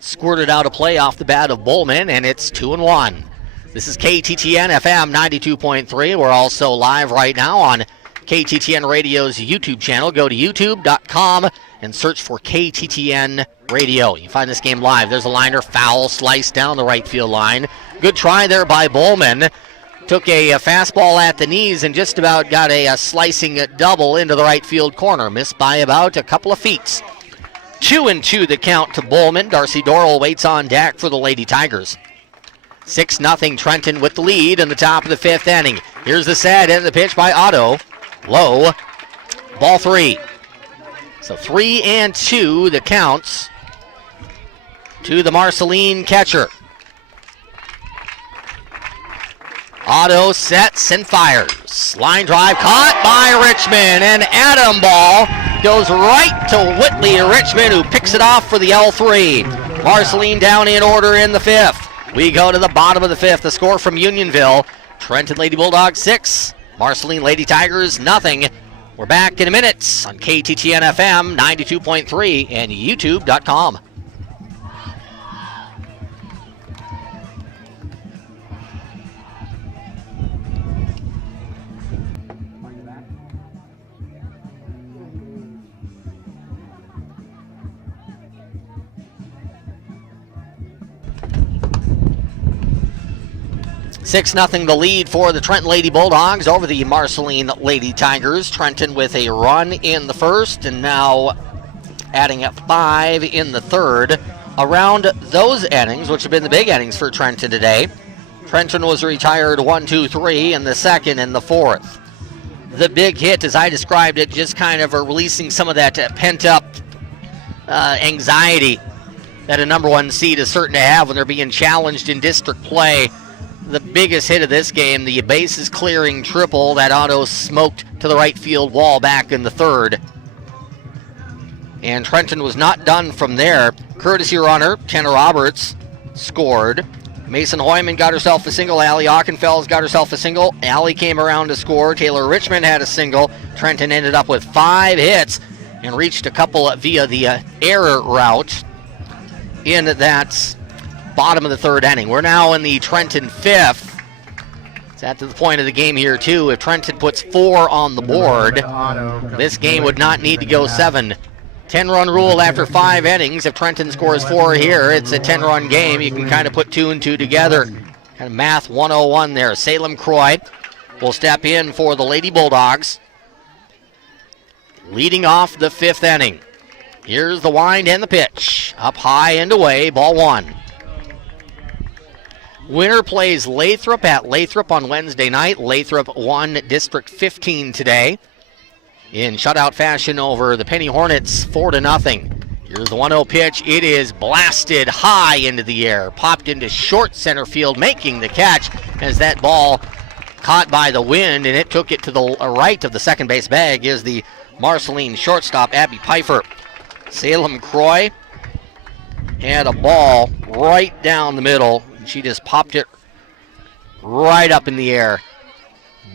Squirted out a play off the bat of Bowman, and it's 2-1. This is KTTN FM 92.3. We're also live right now on KTTN Radio's YouTube channel. Go to youtube.com and search for KTTN Radio. You find this game live. There's a liner, foul, slice down the right field line. Good try there by Bowman. Took a fastball at the knees and just about got a slicing double into the right field corner. Missed by about a couple of feet. 2-2 the count to Bowman. Darcy Dorrell waits on deck for the Lady Tigers. 6-0 Trenton with the lead in the top of the fifth inning. Here's the set and the pitch by Otto. Low. Ball 3. So 3-2 the counts to the Marceline catcher. Otto sets and fires. Line drive caught by Richmond, and Adam ball goes right to Whitley Richmond, who picks it off for the L3. Marceline down in order in the fifth. We go to the bottom of the fifth. The score from Unionville: Trenton Lady Bulldogs 6, Marceline Lady Tigers nothing. We're back in a minute on KTTN FM 92.3 and YouTube.com. Six 0 the lead for the Trenton Lady Bulldogs over the Marceline Lady Tigers. Trenton with a run in the first, and now adding up 5 in the third. Around those innings, which have been the big innings for Trenton today, Trenton was retired 1, 2, 3 in the second and the fourth. The big hit, as I described it, just kind of releasing some of that pent-up anxiety that a number one seed is certain to have when they're being challenged in district play. The biggest hit of this game, the bases clearing triple that Otto smoked to the right field wall back in the third. And Trenton was not done from there. Courtesy runner, Tanner Roberts, scored. Mason Hoyman got herself a single. Allie Ockenfels got herself a single. Allie came around to score. Taylor Richmond had a single. Trenton ended up with 5 hits and reached a couple via the error route in that bottom of the third inning. We're now in the Trenton fifth. It's at the point of the game here, too. If Trenton puts 4 on the board, this game would not need to go 7. 10-run rule after 5 innings. If Trenton scores 4 here, it's a 10-run game. You can kind of put 2 and 2 together. Kind of math 101 there. Salem Croy will step in for the Lady Bulldogs, leading off the 5th inning. Here's the wind and the pitch. Up high and away, ball 1. Winner plays Lathrop at Lathrop on Wednesday night. Lathrop won District 15 today in shutout fashion over the Penny Hornets 4-0. Here's the 1-0 pitch. It is blasted high into the air, popped into short center field, making the catch as that ball caught by the wind, and it took it to the right of the second base bag is the Marceline shortstop, Abby Pfeiffer. Salem Croy had a ball right down the middle. She just popped it right up in the air.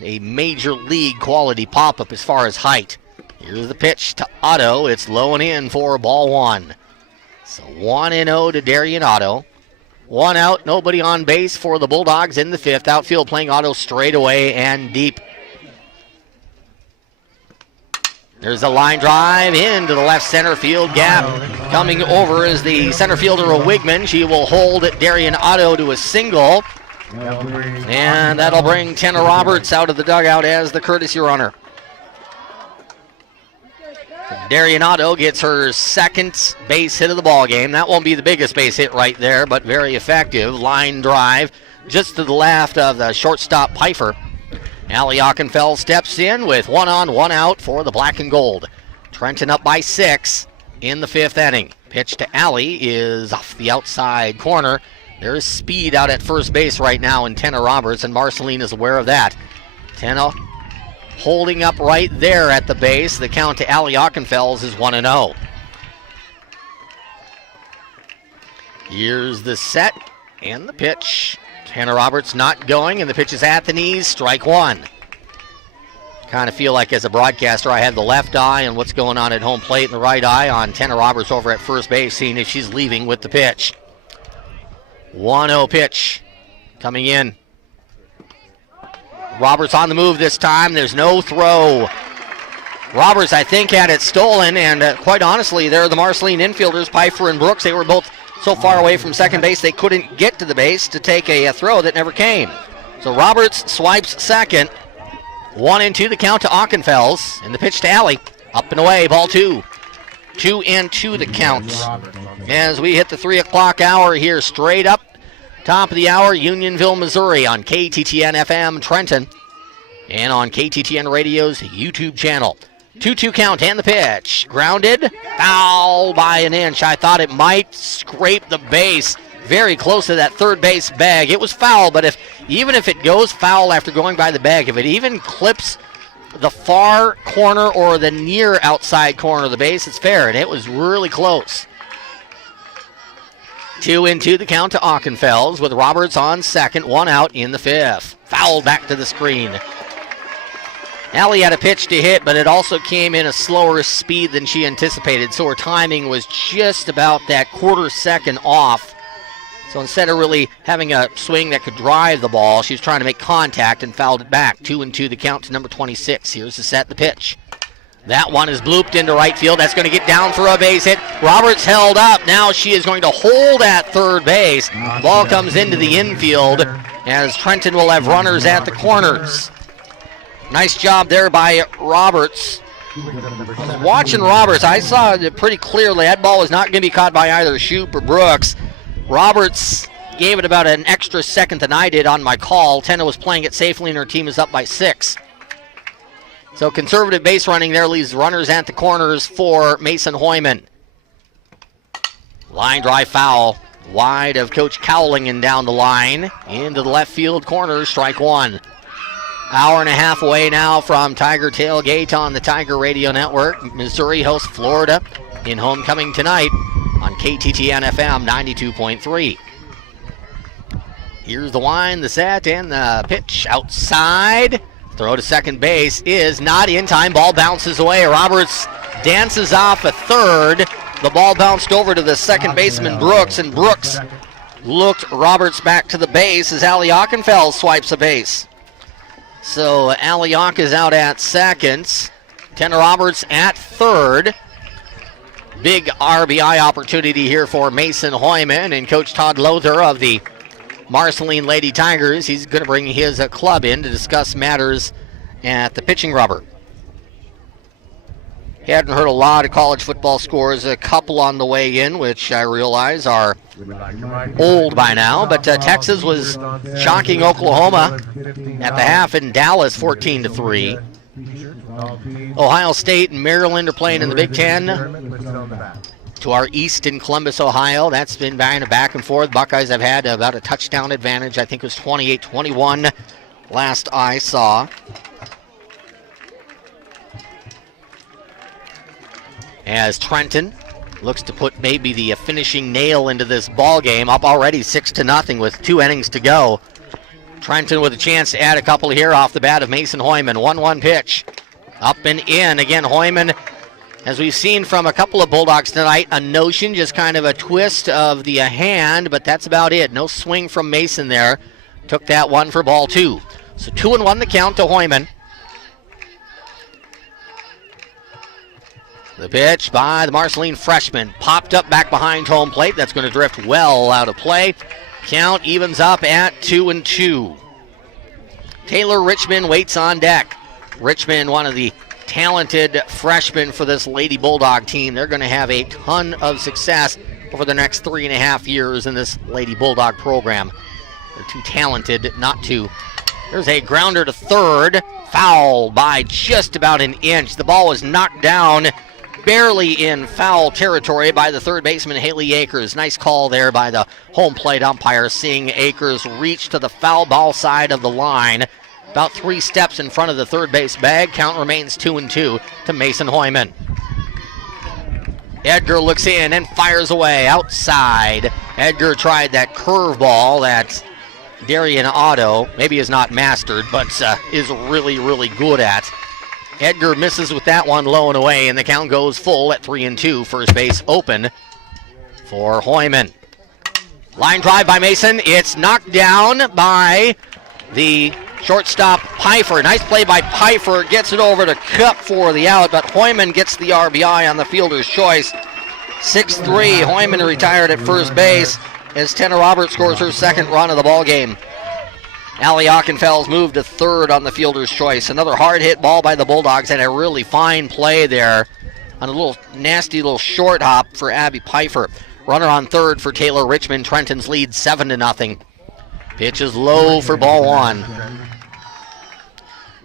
A major league quality pop-up as far as height. Here's the pitch to Otto. It's low and in for ball 1. So 1-0 to Darian Otto. 1 out, nobody on base for the Bulldogs in the 5th. Outfield playing Otto straight away and deep. There's a line drive into the left center field gap. Coming over is the center fielder, Wigman. She will hold Darian Otto to a single. And that'll bring Tanner Roberts out of the dugout as the courtesy runner. Darian Otto gets her 2nd base hit of the ball game. That won't be the biggest base hit right there, but very effective. Line drive just to the left of the shortstop Pfeiffer. Allie Ockenfeld steps in with 1 on, 1 out for the black and gold. Trenton up by 6 in the 5th inning. Pitch to Allie is off the outside corner. There is speed out at first base right now in Tenna Roberts, and Marceline is aware of that. Tenna holding up right there at the base. The count to Allie Ockenfels is 1-0. Here's the set and the pitch. Tanner Roberts not going, and the pitch is at the knees, strike 1. Kind of feel like as a broadcaster I had the left eye and what's going on at home plate and the right eye on Tanner Roberts over at first base, seeing if she's leaving with the pitch. 1-0 pitch coming in. Roberts on the move this time. There's no throw. Roberts, I think, had it stolen, and quite honestly, they're the Marceline infielders, Pfeiffer and Brooks. They were both so far away from second base they couldn't get to the base to take a throw that never came. So Roberts swipes second. 1-2 the count to Ockenfels, and the pitch to Allie. Up and away, ball 2. 2-2 the count. As we hit the 3 o'clock hour here, straight up, top of the hour, Unionville, Missouri on KTTN FM Trenton and on KTTN Radio's YouTube channel. 2-2 count and the pitch. Grounded, foul by an inch. I thought it might scrape the base. very close to that third base bag. It was foul, but even if it goes foul after going by the bag, if it even clips the far corner or the near outside corner of the base, it's fair, and it was really close. 2-2 the count to Aukenfels with Roberts on second, one out in the fifth. Foul back to the screen. Allie had a pitch to hit, but it also came in a slower speed than she anticipated, so her timing was just about that quarter second off. So instead of really having a swing that could drive the ball, she was trying to make contact and fouled it back. 2-2 the count to number 26. Here's the set, the pitch. That one is blooped into right field. That's going to get down for a base hit. Roberts held up. Now she is going to hold at third base. Ball comes into the infield as Trenton will have runners at the corners. Nice job there by Roberts. Watching Roberts, I saw it pretty clearly. That ball was not going to be caught by either Shoup or Brooks. Roberts gave it about an extra second than I did on my call. Tenna was playing it safely and her team is up by 6. So conservative base running there leaves runners at the corners for Mason Hoyman. Line drive foul. Wide of Coach Cowlingen down the line. Into the left field corner, strike one. Hour and a half away now from Tiger Tailgate on the Tiger Radio Network. Missouri hosts Florida in homecoming tonight on KTTN FM 92.3. Here's the wind, the set, and the pitch outside. Throw to second base is not in time. Ball bounces away. Roberts dances off a third. The ball bounced over to the second baseman, Brooks, and Brooks looked Roberts back to the base as Allie Aukenfels swipes a base. So Allie Auck is out at second. Tenna Roberts at third. Big RBI opportunity here for Mason Hoyman and Coach Todd Lother of the Marceline Lady Tigers. He's going to bring his club in to discuss matters at the pitching rubber. Hadn't heard a lot of college football scores, a couple on the way in, which I realize are old by now. But Texas was shocking Oklahoma at the half in Dallas 14-3. Ohio State and Maryland are playing in the Big Ten. To our east in Columbus, Ohio. That's been back and forth. Buckeyes have had about a touchdown advantage. I think it was 28-21 last I saw. As Trenton looks to put maybe the finishing nail into this ball game, up already 6-0 with 2 innings to go. Trenton with a chance to add a couple here off the bat of Mason Hoyman. 1-1 pitch. Up and in. Again, Hoyman, as we've seen from a couple of Bulldogs tonight, a notion, just kind of a twist of the hand, but that's about it. No swing from Mason there. Took that one for ball 2. So 2-1 the count to Hoyman. The pitch by the Marceline freshman. Popped up back behind home plate. That's going to drift well out of play. Count evens up at 2-2. Taylor Richmond waits on deck. Richmond, one of the talented freshmen for this Lady Bulldog team. They're going to have a ton of success over the next 3.5 years in this Lady Bulldog program. They're too talented not to. There's a grounder to third. Foul by just about an inch. The ball was knocked down barely in foul territory by the third baseman, Haley Akers. Nice call there by the home plate umpire, seeing Akers reach to the foul ball side of the line. About 3 steps in front of the third base bag. Count remains 2-2 to Mason Hoyman. Edgar looks in and fires away outside. Edgar tried that curveball that Darian Otto maybe is not mastered, but is really, really good at. Edgar misses with that one low and away, and the count goes full at 3-2. First base open for Hoyman. Line drive by Mason. It's knocked down by the shortstop Pfeiffer. Nice play by Pfeiffer. Gets it over to Cup for the out, but Hoyman gets the RBI on the fielder's choice. 6-3. Hoyman retired at first base as Tenna Roberts scores her second run of the ball game. Allie Aukenfels moved to third on the fielder's choice. Another hard hit ball by the Bulldogs, and a really fine play there on a little nasty little short hop for Abby Pfeiffer. Runner on third for Taylor Richmond. Trenton's lead 7-0. Pitch is low for ball 1.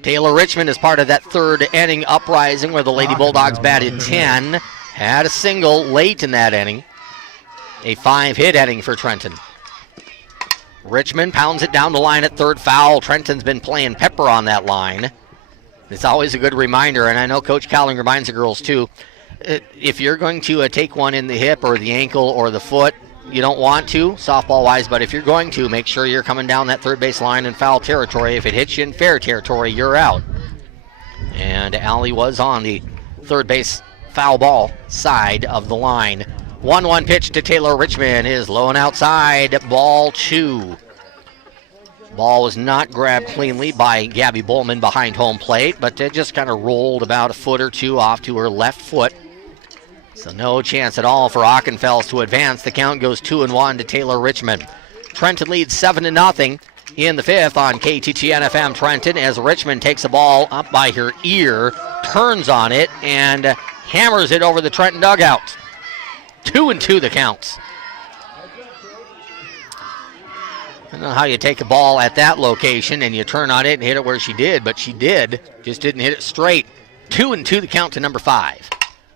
Taylor Richmond is part of that third inning uprising where the Lady Bulldogs batted 10. Had a single late in that inning. A 5-hit inning for Trenton. Richmond pounds it down the line at third. Foul. Trenton's been playing pepper on that line. It's always a good reminder, and I know Coach Cowling reminds the girls too, if you're going to take one in the hip or the ankle or the foot, you don't want to, softball-wise, but if you're going to, make sure you're coming down that third base line in foul territory. If it hits you in fair territory, you're out. And Allie was on the third base foul ball side of the line. 1-1 pitch to Taylor Richmond is low and outside, ball 2. Ball was not grabbed cleanly by Gabby Bowman behind home plate, but it just kind of rolled about a foot or two off to her left foot. So no chance at all for Ockenfels to advance. The count goes 2-1 to Taylor Richmond. Trenton leads 7-0 in the fifth on KTTN FM Trenton as Richmond takes the ball up by her ear, turns on it, and hammers it over the Trenton dugout. 2-2 the counts. I don't know how you take a ball at that location and you turn on it and hit it where she did, but she did. Just didn't hit it straight. 2-2 the count to number 5.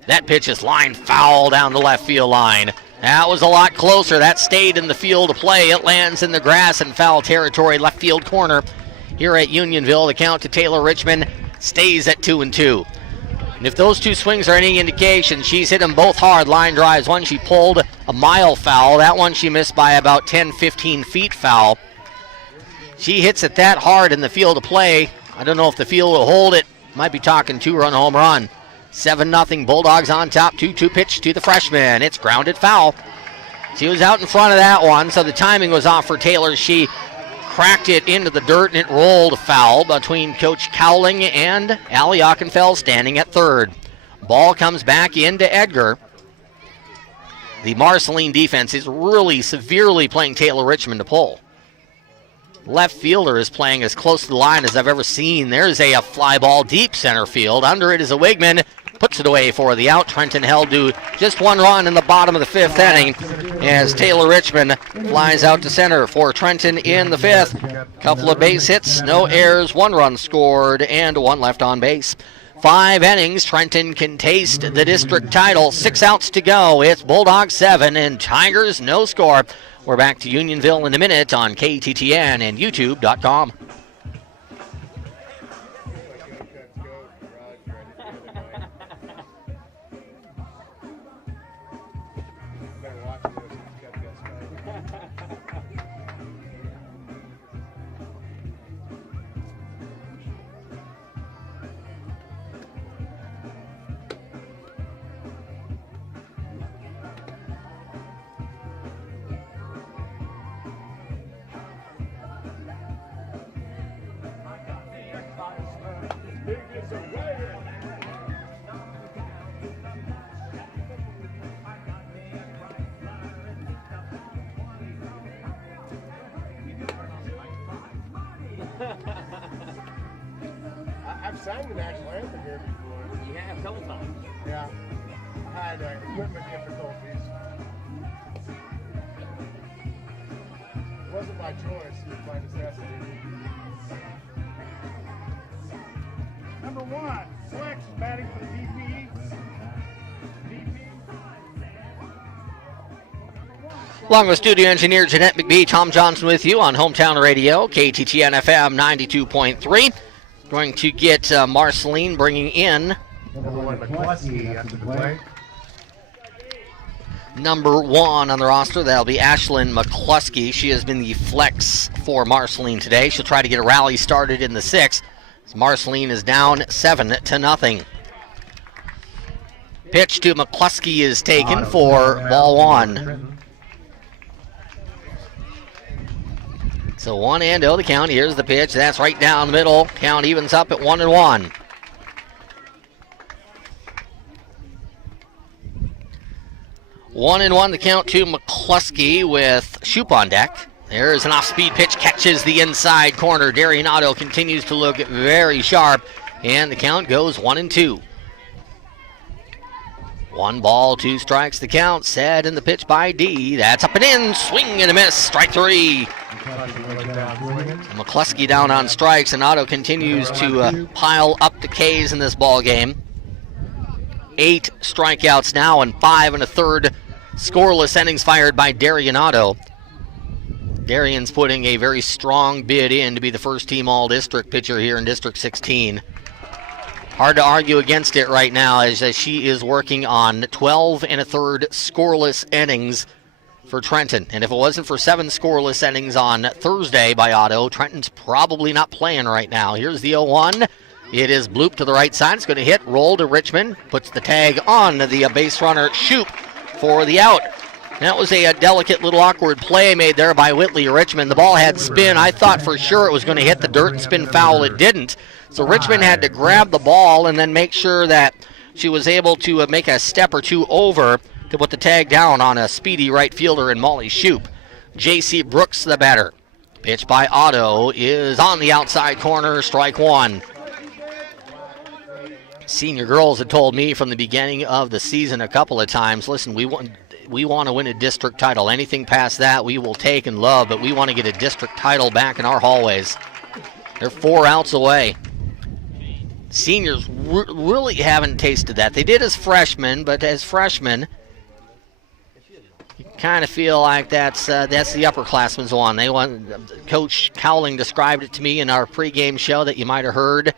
That pitch is lined foul down the left field line. That was a lot closer. That stayed in the field of play. It lands in the grass in foul territory, left field corner. Here at Unionville, the count to Taylor Richmond stays at 2-2. And if those two swings are any indication, she's hit them both hard line drives. One she pulled a mile foul. That one she missed by about 10-15 feet foul. She hits it that hard in the field of play. I don't know if the field will hold it. Might be talking 2-run home run. 7-0 Bulldogs on top. 2-2 pitch to the freshman. It's grounded foul. She was out in front of that one, so the timing was off for Taylor. She cracked it into the dirt and it rolled foul between Coach Cowling and Allie Ockenfels standing at third. Ball comes back into Edgar. The Marceline defense is really severely playing Taylor Richmond to pull. Left fielder is playing as close to the line as I've ever seen. There's a fly ball deep center field. Under it is a Wigman. Puts it away for the out. Trenton held to just 1 run in the bottom of the 5th inning as Taylor Richmond flies out to center for Trenton in the 5th. Couple of base hits, no errors, 1 run scored, and 1 left on base. 5 innings, Trenton can taste the district title. 6 outs to go. It's Bulldogs 7 and Tigers no score. We're back to Unionville in a minute on KTTN and YouTube.com. I've sang the national anthem here before. You have a couple times. Yeah. I had equipment difficulties. It wasn't by choice, it was by necessity. Number 1, Flex batting for the DP. Along with studio engineer Jeanette McBee, Tom Johnson with you on Hometown Radio, KTTN FM 92.3. Going to get Marceline bringing in Number 1, McCluskey after the play. number 1 on the roster. That'll be Ashlyn McCluskey. She has been the flex for Marceline today. She'll try to get a rally started in the 6th. Marceline is down 7-0. Pitch to McCluskey is taken for ball 1. So 1-0 the count. Here's the pitch. That's right down the middle. Count evens up at 1-1. One and one the count to McCluskey with Shoop on deck. There's an off-speed pitch, catches the inside corner. Darian Otto continues to look very sharp, and the count goes 1-2. 1 ball, 2 strikes the count, set in the pitch by D. That's up and in, swing and a miss, strike 3. McCluskey down on strikes, and Otto continues to pile up the Ks in this ball game. 8 strikeouts now and 5 1/3 scoreless innings fired by Darian Otto. Darian's putting a very strong bid in to be the first team all-district pitcher here in District 16. Hard to argue against it right now as she is working on 12 1/3 scoreless innings for Trenton. And if it wasn't for 7 scoreless innings on Thursday by Otto, Trenton's probably not playing right now. Here's the 0-1. It is blooped to the right side. It's going to hit, roll to Richmond. Puts the tag on the base runner, Shoop, for the out. That was a delicate little awkward play made there by Whitley Richmond. The ball had spin. I thought for sure it was going to hit the dirt and spin foul. It didn't. So Richmond had to grab the ball and then make sure that she was able to make a step or two over to put the tag down on a speedy right fielder in Molly Shoop. J.C. Brooks, the batter. Pitch by Otto is on the outside corner, strike one. Senior girls had told me from the beginning of the season a couple of times, listen, we want to win a district title. Anything past that we will take and love, but we want to get a district title back in our hallways. They're 4 outs away. Seniors really haven't tasted that. They did as freshmen, but as freshmen, you kind of feel like that's the upperclassmen's one. They want. Coach Cowling described it to me in our pregame show that you might have heard.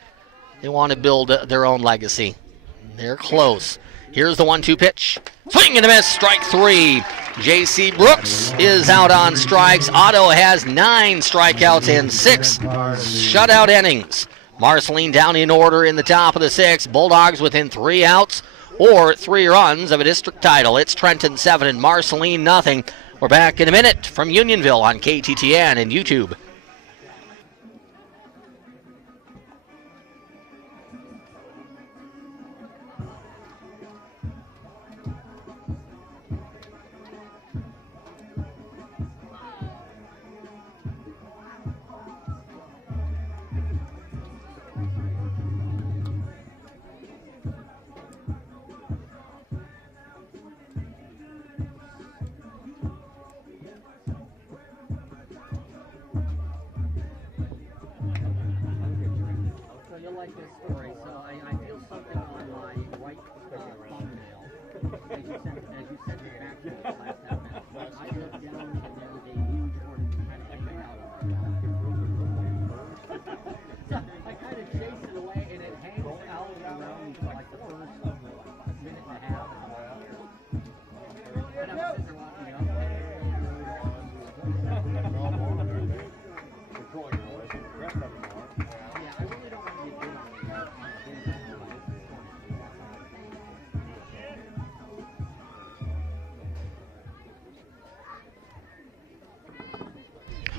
They want to build their own legacy. They're close. Here's the 1-2 pitch. Swing and a miss, strike 3. J.C. Brooks is out on strikes. Otto has 9 strikeouts and 6 shutout innings. Marceline down in order in the top of the 6th. Bulldogs within 3 outs or 3 runs of a district title. It's Trenton 7 and Marceline nothing. We're back in a minute from Unionville on KTTN and YouTube.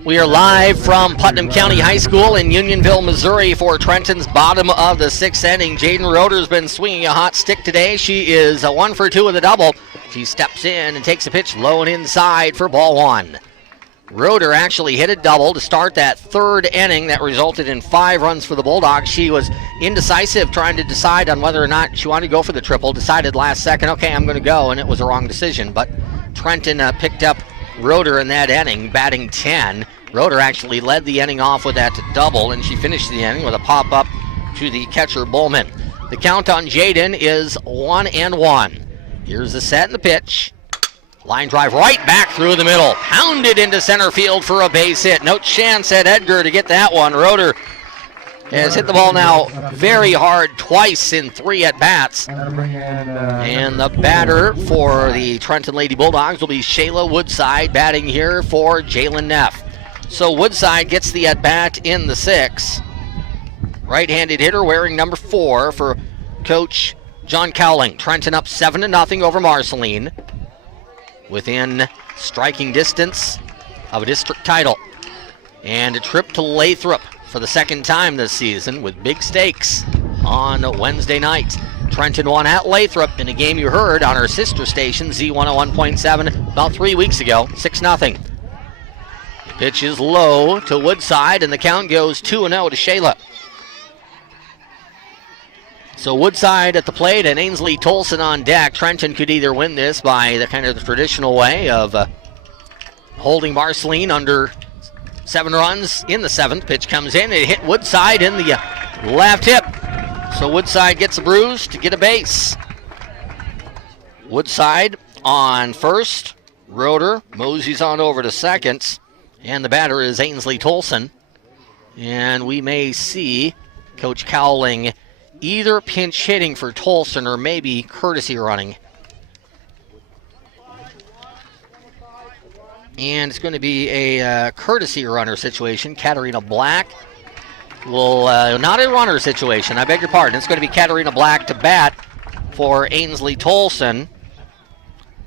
We are live from Putnam County High School in Unionville, Missouri for Trenton's bottom of the 6th inning. Jaden Roeder's been swinging a hot stick today. She is 1 for 2 with a double. She steps in and takes a pitch low and inside for ball 1. Roeder actually hit a double to start that 3rd inning that resulted in 5 runs for the Bulldogs. She was indecisive trying to decide on whether or not she wanted to go for the triple. Decided last second, okay, I'm going to go, and it was a wrong decision. But Trenton picked up Roeder in that inning, batting 10. Roeder actually led the inning off with that double, and she finished the inning with a pop-up to the catcher, Bowman. The count on Jaden is 1-1. Here's the set and the pitch. Line drive right back through the middle. Pounded into center field for a base hit. No chance at Edgar to get that one. Roeder has hit the ball now very hard twice in 3 at-bats. And the batter for the Trenton Lady Bulldogs will be Shayla Woodside, batting here for Jalen Neff. So Woodside gets the at-bat in the 6th. Right-handed hitter wearing number 4 for Coach John Cowling. Trenton up 7-0 over Marceline. Within striking distance of a district title. And a trip to Lathrop for the 2nd time this season with big stakes on Wednesday night. Trenton won at Lathrop in a game you heard on our sister station, Z101.7, about 3 weeks ago, 6-0. Pitch is low to Woodside, and the count goes 2-0 to Shayla. So Woodside at the plate and Ainsley Tolson on deck. Trenton could either win this by the kind of the traditional way of holding Marceline under 7 runs in the 7th. Pitch comes in, it hit Woodside in the left hip. So Woodside gets a bruise to get a base. Woodside on first. Roeder moseys on over to second. And the batter is Ainsley Tolson. And we may see Coach Cowling either pinch hitting for Tolson or maybe courtesy running. And it's going to be a courtesy runner situation. Katarina Black will, not a runner situation, I beg your pardon. It's going to be Katarina Black to bat for Ainsley Tolson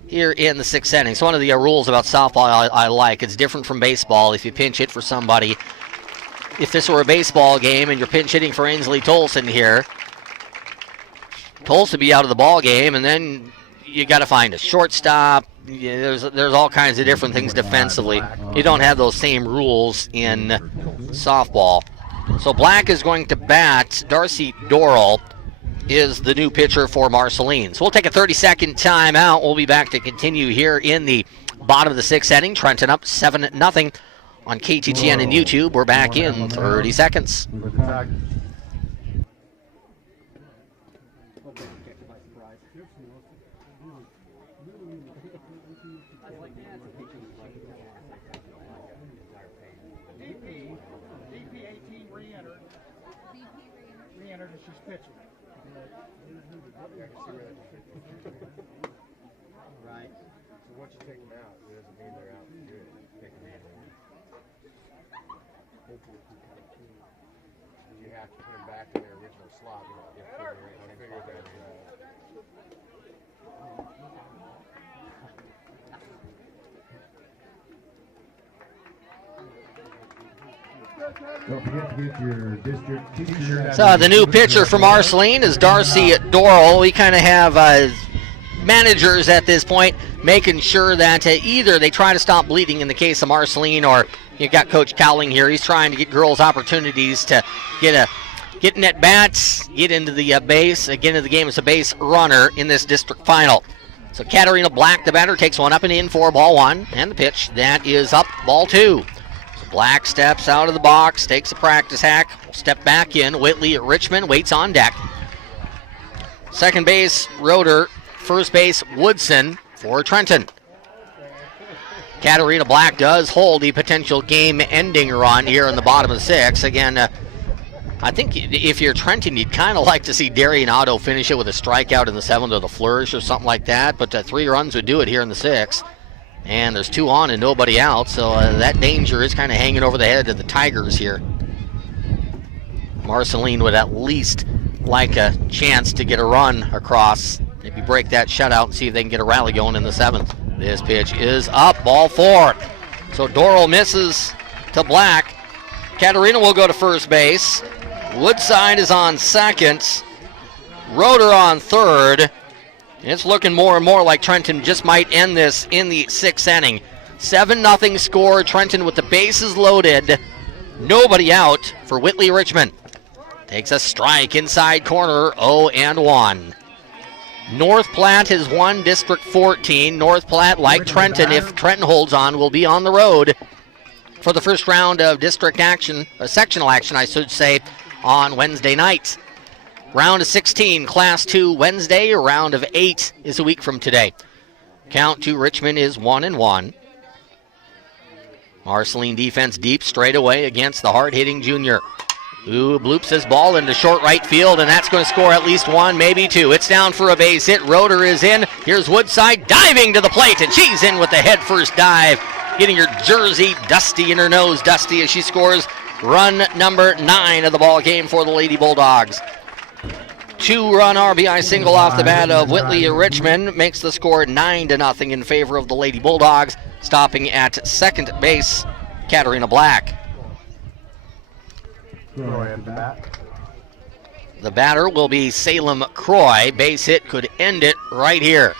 here in the 6th inning. So one of the rules about softball I like. It's different from baseball. If you pinch hit for somebody, if this were a baseball game and you're pinch hitting for Ainsley Tolson here, Tolson be out of the ball game, and then you got to find a shortstop. Yeah, there's all kinds of different things defensively. You don't have those same rules in softball. So Black is going to bat. Darcy Dorrell is the new pitcher for Marceline. So we'll take a 30-second timeout. We'll be back to continue here in the bottom of the 6th inning. Trenton up 7-0 on KTTN and YouTube. We're back in 30 seconds. DP 18 re-entered. Re-entered and she's pitching. Right. So once you take them out, it doesn't mean they're out for good. Take them in. You have to put them back in their original slot. You know, I figured that Don't forget to get your district t-shirt. So the new pitcher for Marceline is Darcy Dorrell. We kind of have managers at this point making sure that either they try to stop bleeding in the case of Marceline, or you got Coach Cowling here. He's trying to get girls opportunities to get in at bats, get into the base, get into the game as a base runner in this district final. So Katarina Black, the batter, takes one up and in for ball one, and the pitch that is up, ball two. Black steps out of the box, takes a practice hack, will step back in. Whitley Richmond waits on deck. Second base, Roeder. First base, Woodson for Trenton. Katarina Black does hold the potential game-ending run here in the bottom of the 6th. Again, I think if you're Trenton, you'd kind of like to see Darian Otto finish it with a strikeout in the 7th or the flourish or something like that, but 3 runs would do it here in the 6th. And there's 2 on and nobody out, so that danger is kind of hanging over the head of the Tigers here. Marceline would at least like a chance to get a run across, maybe break that shutout and see if they can get a rally going in the 7th. This pitch is up, ball 4. So Dorrell misses to Black. Katarina will go to first base. Woodside is on second. Roeder on third. It's looking more and more like Trenton just might end this in the 6th inning. 7-0 score. Trenton with the bases loaded. Nobody out for Whitley Richmond. Takes a strike inside corner, 0-1. North Platte has won District 14. North Platte, like Trenton, if Trenton holds on, will be on the road for the first round of district action, sectional action, I should say, on Wednesday night. Round of 16, Class 2 Wednesday. Round of 8 is a week from today. Count to Richmond is 1-1. Marceline defense deep straight away against the hard-hitting junior, who bloops his ball into short right field, and that's going to score at least 1, maybe 2. It's down for a base hit. Roeder is in. Here's Woodside diving to the plate, and she's in with the head-first dive, getting her jersey dusty in her nose, dusty, as she scores run number 9 of the ball game for the Lady Bulldogs. 2-run RBI single off the bat of Whitley Richmond makes the score 9-0 in favor of the Lady Bulldogs. Stopping at second base, Katarina Black. The batter will be Salem Croy. Base hit could end it right here.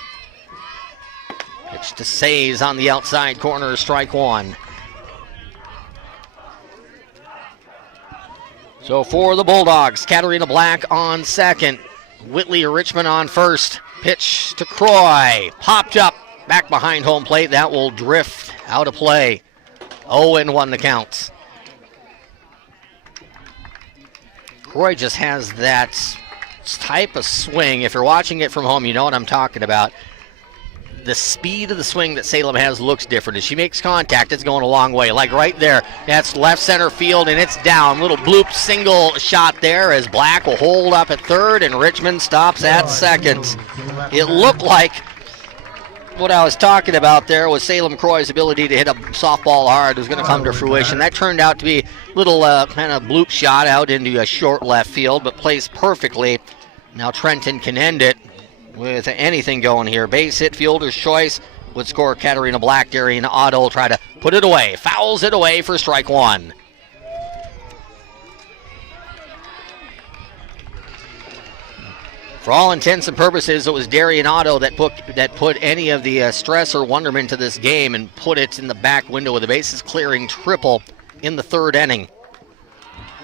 Pitch to Says on the outside corner, strike 1. So for the Bulldogs, Katarina Black on second, Whitley Richmond on first. Pitch to Croy, popped up, back behind home plate. That will drift out of play. 0-1 the count. Croy just has that type of swing. If you're watching it from home, you know what I'm talking about. the speed of the swing that Salem has looks different. As she makes contact, it's going a long way. Like right there, that's left center field, and it's down. Little bloop single shot there as Black will hold up at third, and Richmond stops at second. It looked like what I was talking about there was Salem Croy's ability to hit a softball hard was going to come to fruition. That turned out to be a little kind of bloop shot out into a short left field, but placed perfectly. Now Trenton can end it with anything going here. Base hit, fielder's choice would score Katarina Black. Darian Otto will try to put it away. Fouls it away for strike one. For all intents and purposes, it was Darian Otto that put any of the stress or wonderment to this game and put it in the back window with a bases clearing triple in the third inning.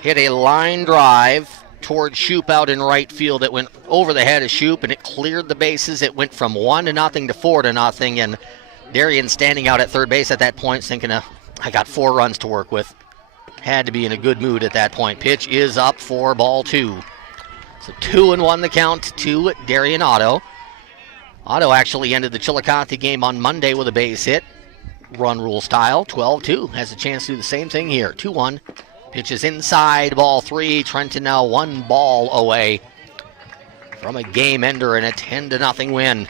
Hit a line drive toward Shoop out in right field. It went over the head of Shoop and it cleared the bases. It went from 1-0 to 4-0, and Darian standing out at third base at that point thinking, I got 4 runs to work with. Had to be in a good mood at that point. Pitch is up for ball 2. So 2-1 the count to Darian Otto. Otto actually ended the Chillicothe game on Monday with a base hit. Run rule style, 12-2. Has a chance to do the same thing here. 2-1. Pitch is inside, ball 3. Trenton now 1 ball away from a game ender and a 10-0 win.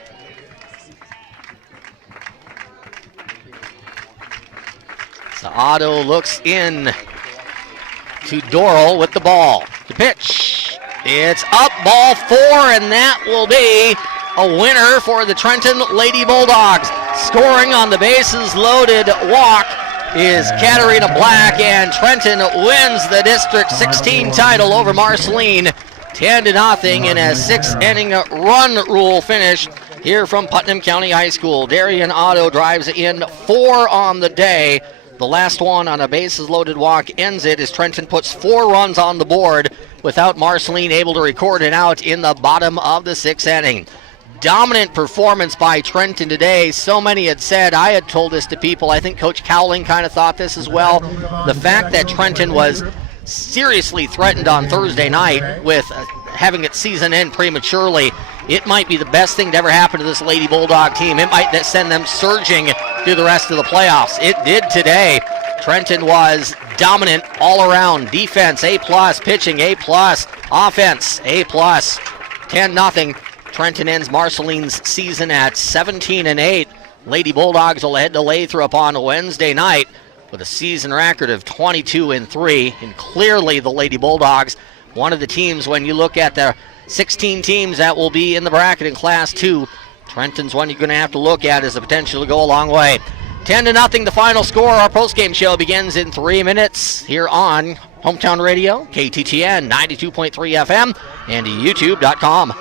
So Otto looks in to Doral with the ball. The pitch. It's up, ball 4, and that will be a winner for the Trenton Lady Bulldogs. Scoring on the bases loaded walk is Katarina Black, and Trenton wins the District 16 title over Marceline 10-0 in a 6-inning run rule finish here from Putnam County High School. Darian Otto drives in 4 on the day. The last one on a bases loaded walk ends it as Trenton puts 4 runs on the board without Marceline able to record an out in the bottom of the 6th inning. Dominant performance by Trenton today. So many had said, I had told this to people, I think Coach Cowling kind of thought this as well. The fact that Trenton was seriously threatened on Thursday night with having its season end prematurely, it might be the best thing to ever happen to this Lady Bulldog team. It might send them surging through the rest of the playoffs. It did today. Trenton was dominant all around. Defense, A+, pitching, A+, offense, A+. 10-0. Trenton ends Marceline's season at 17-8. Lady Bulldogs will head to Lathrop on Wednesday night with a season record of 22-3. And clearly the Lady Bulldogs, one of the teams, when you look at the 16 teams that will be in the bracket in Class 2, Trenton's one you're going to have to look at as the potential to go a long way. 10-0 the final score. Our postgame show begins in 3 minutes here on Hometown Radio, KTTN 92.3 FM, and YouTube.com.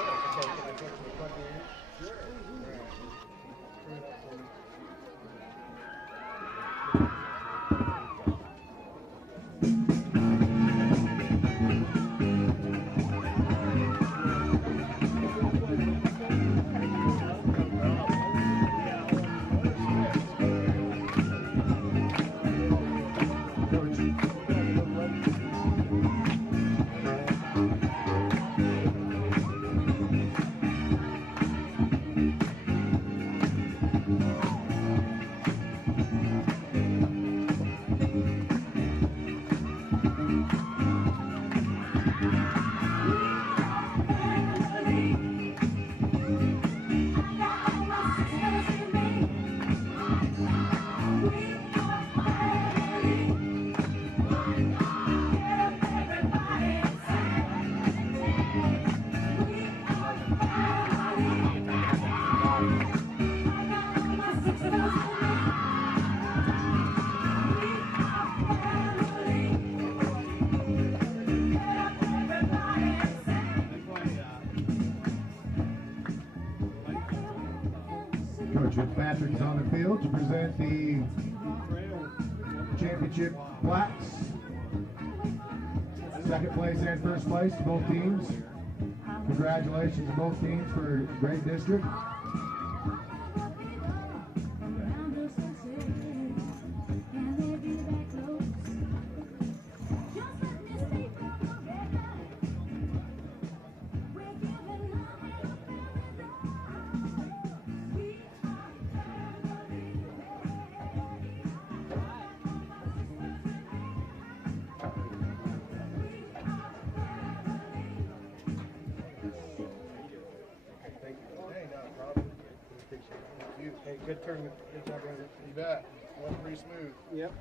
Patrick is on the field to present the championship plaques. Second place and first place to both teams. Congratulations to both teams for a great district. Good tournament. Good job, brother. You bet. Went pretty smooth. Yep.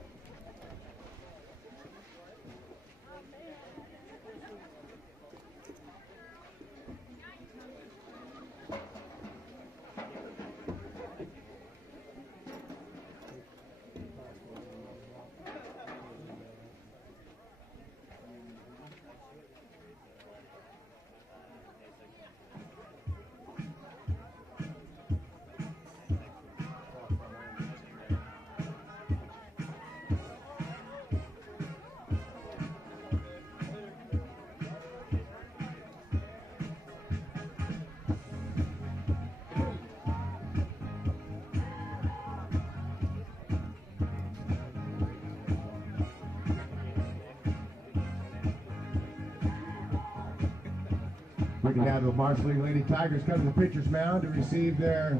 We can have the Marceline Lady Tigers come to the pitcher's mound to receive their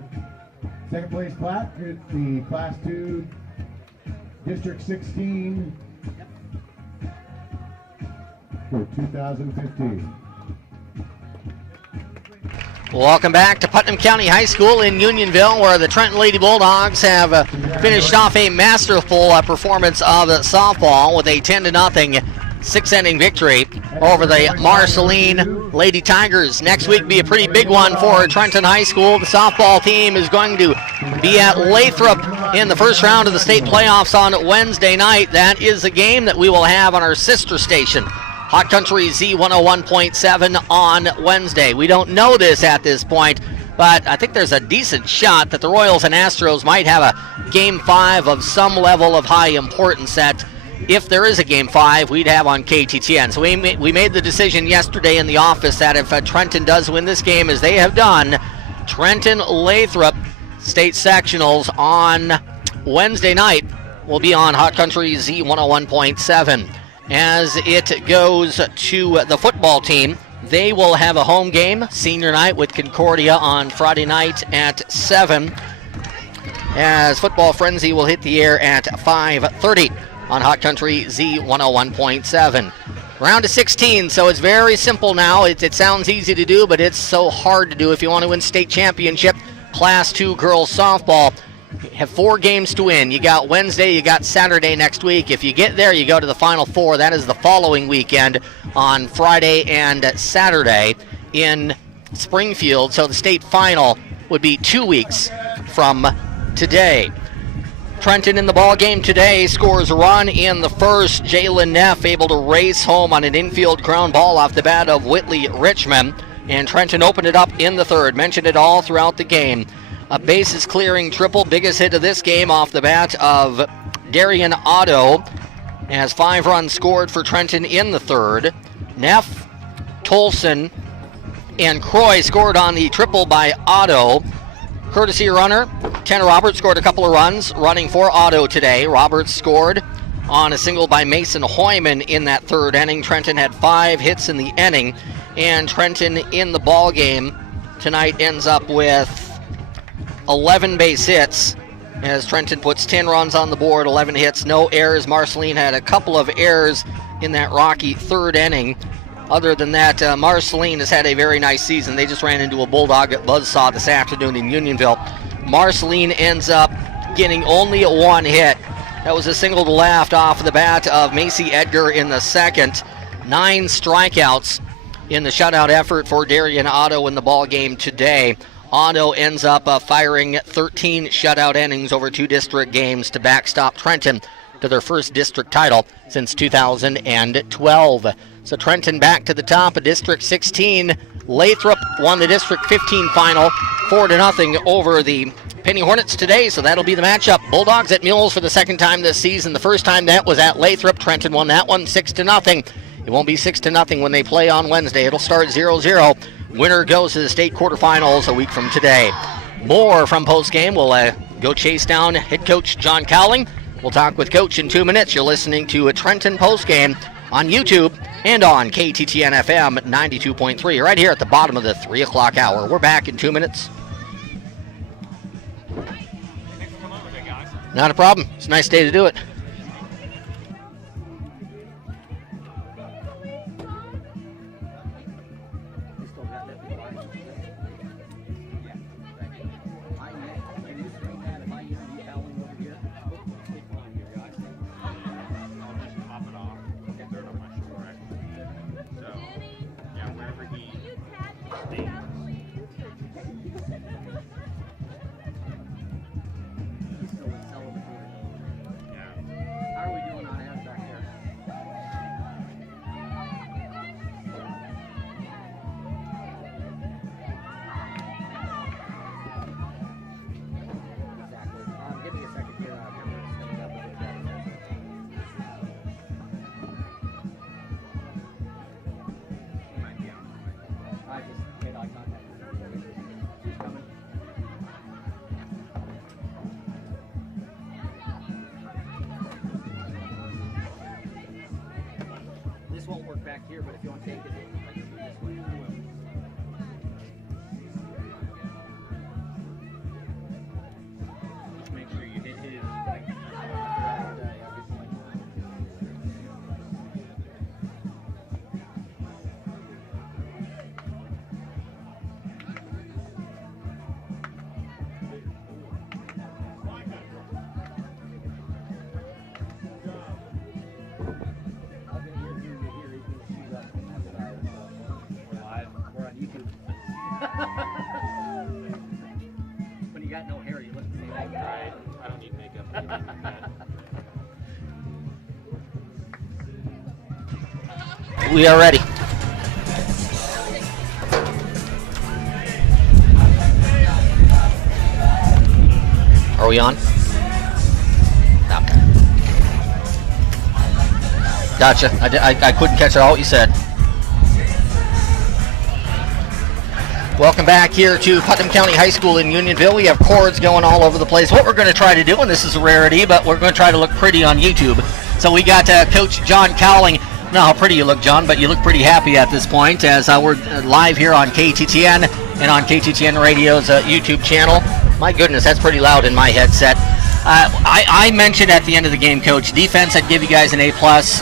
second place plaque at the Class 2 District 16 for 2015. Welcome back to Putnam County High School in Unionville, where the Trenton Lady Bulldogs have finished off a masterful performance of softball with a 10-0 six-inning victory over the Marceline Lady Tigers. Next week will be a pretty big one for Trenton High School. The softball team is going to be at Lathrop in the first round of the state playoffs on Wednesday night. That is a game that we will have on our sister station, Hot Country Z101.7, on Wednesday. We don't know this at this point, but I think there's a decent shot that the Royals and Astros might have a Game 5 of some level of high importance that, if there is a Game 5, we'd have on KTTN. So we made the decision yesterday in the office that if Trenton does win this game, as they have done, Trenton-Lathrop state sectionals on Wednesday night will be on Hot Country Z101.7. As it goes to the football team, they will have a home game, senior night, with Concordia on Friday night at 7, as Football Frenzy will hit the air at 5:30 on Hot Country Z101.7. Round of 16, so it's very simple now. It sounds easy to do, but it's so hard to do if you want to win state championship Class 2 girls softball. You have 4 games to win. You got Wednesday, you got Saturday next week. If you get there, you go to the Final Four. That is the following weekend on Friday and Saturday in Springfield. So the state final would be 2 weeks from today. Trenton in the ball game today scores a run in the first. Jalen Neff able to race home on an infield ground ball off the bat of Whitley Richmond. And Trenton opened it up in the third. Mentioned it all throughout the game. A bases clearing triple, biggest hit of this game off the bat of Darian Otto, as 5 runs scored for Trenton in the third. Neff, Tolson, and Croy scored on the triple by Otto. Courtesy runner, Tanner Roberts scored a couple of runs running for Otto today. Roberts scored on a single by Mason Hoyman in that third inning. Trenton had 5 hits in the inning, and Trenton in the ball game tonight ends up with 11 base hits, as Trenton puts 10 runs on the board, 11 hits, no errors. Marceline had a couple of errors in that rocky third inning. Other than that, Marceline has had a very nice season. They just ran into a Bulldog at Buzzsaw this afternoon in Unionville. Marceline ends up getting only 1 hit. That was a single to left off the bat of Macy Edgar in the second. 9 strikeouts in the shutout effort for Darian Otto in the ball game today. Otto ends up firing 13 shutout innings over 2 district games to backstop Trenton to their first district title since 2012. So Trenton back to the top of District 16. Lathrop won the District 15 final 4-0 over the Penny Hornets today, so that'll be the matchup. Bulldogs at Mules for the second time this season. The first time that was at Lathrop. Trenton won that one 6-0. It won't be 6-0 when they play on Wednesday. It'll start 0-0. Winner goes to the state quarterfinals a week from today. More from postgame. We'll go chase down head coach John Cowling. We'll talk with Coach in 2 minutes. You're listening to a Trenton postgame on YouTube and on KTTN FM 92.3 right here at the bottom of the 3 o'clock hour. We're back in 2 minutes. Not a problem. It's a nice day to do it. This won't work back here, but if you want to take it like this way, I will. Just make sure you hit his like when you got no hair, you look the same. Right. I don't need makeup. We are ready. Are we on? Okay. Gotcha. I couldn't catch all what you said. Welcome back here to Putnam County High School in Unionville. We have cords going all over the place. What we're going to try to do, and this is a rarity, but we're going to try to look pretty on YouTube. So we got Coach John Cowling. I don't know how pretty you look, John, but you look pretty happy at this point as we're live here on KTTN and on KTTN Radio's YouTube channel. My goodness, that's pretty loud in my headset. I mentioned at the end of the game, Coach, defense, I'd give you guys an A+.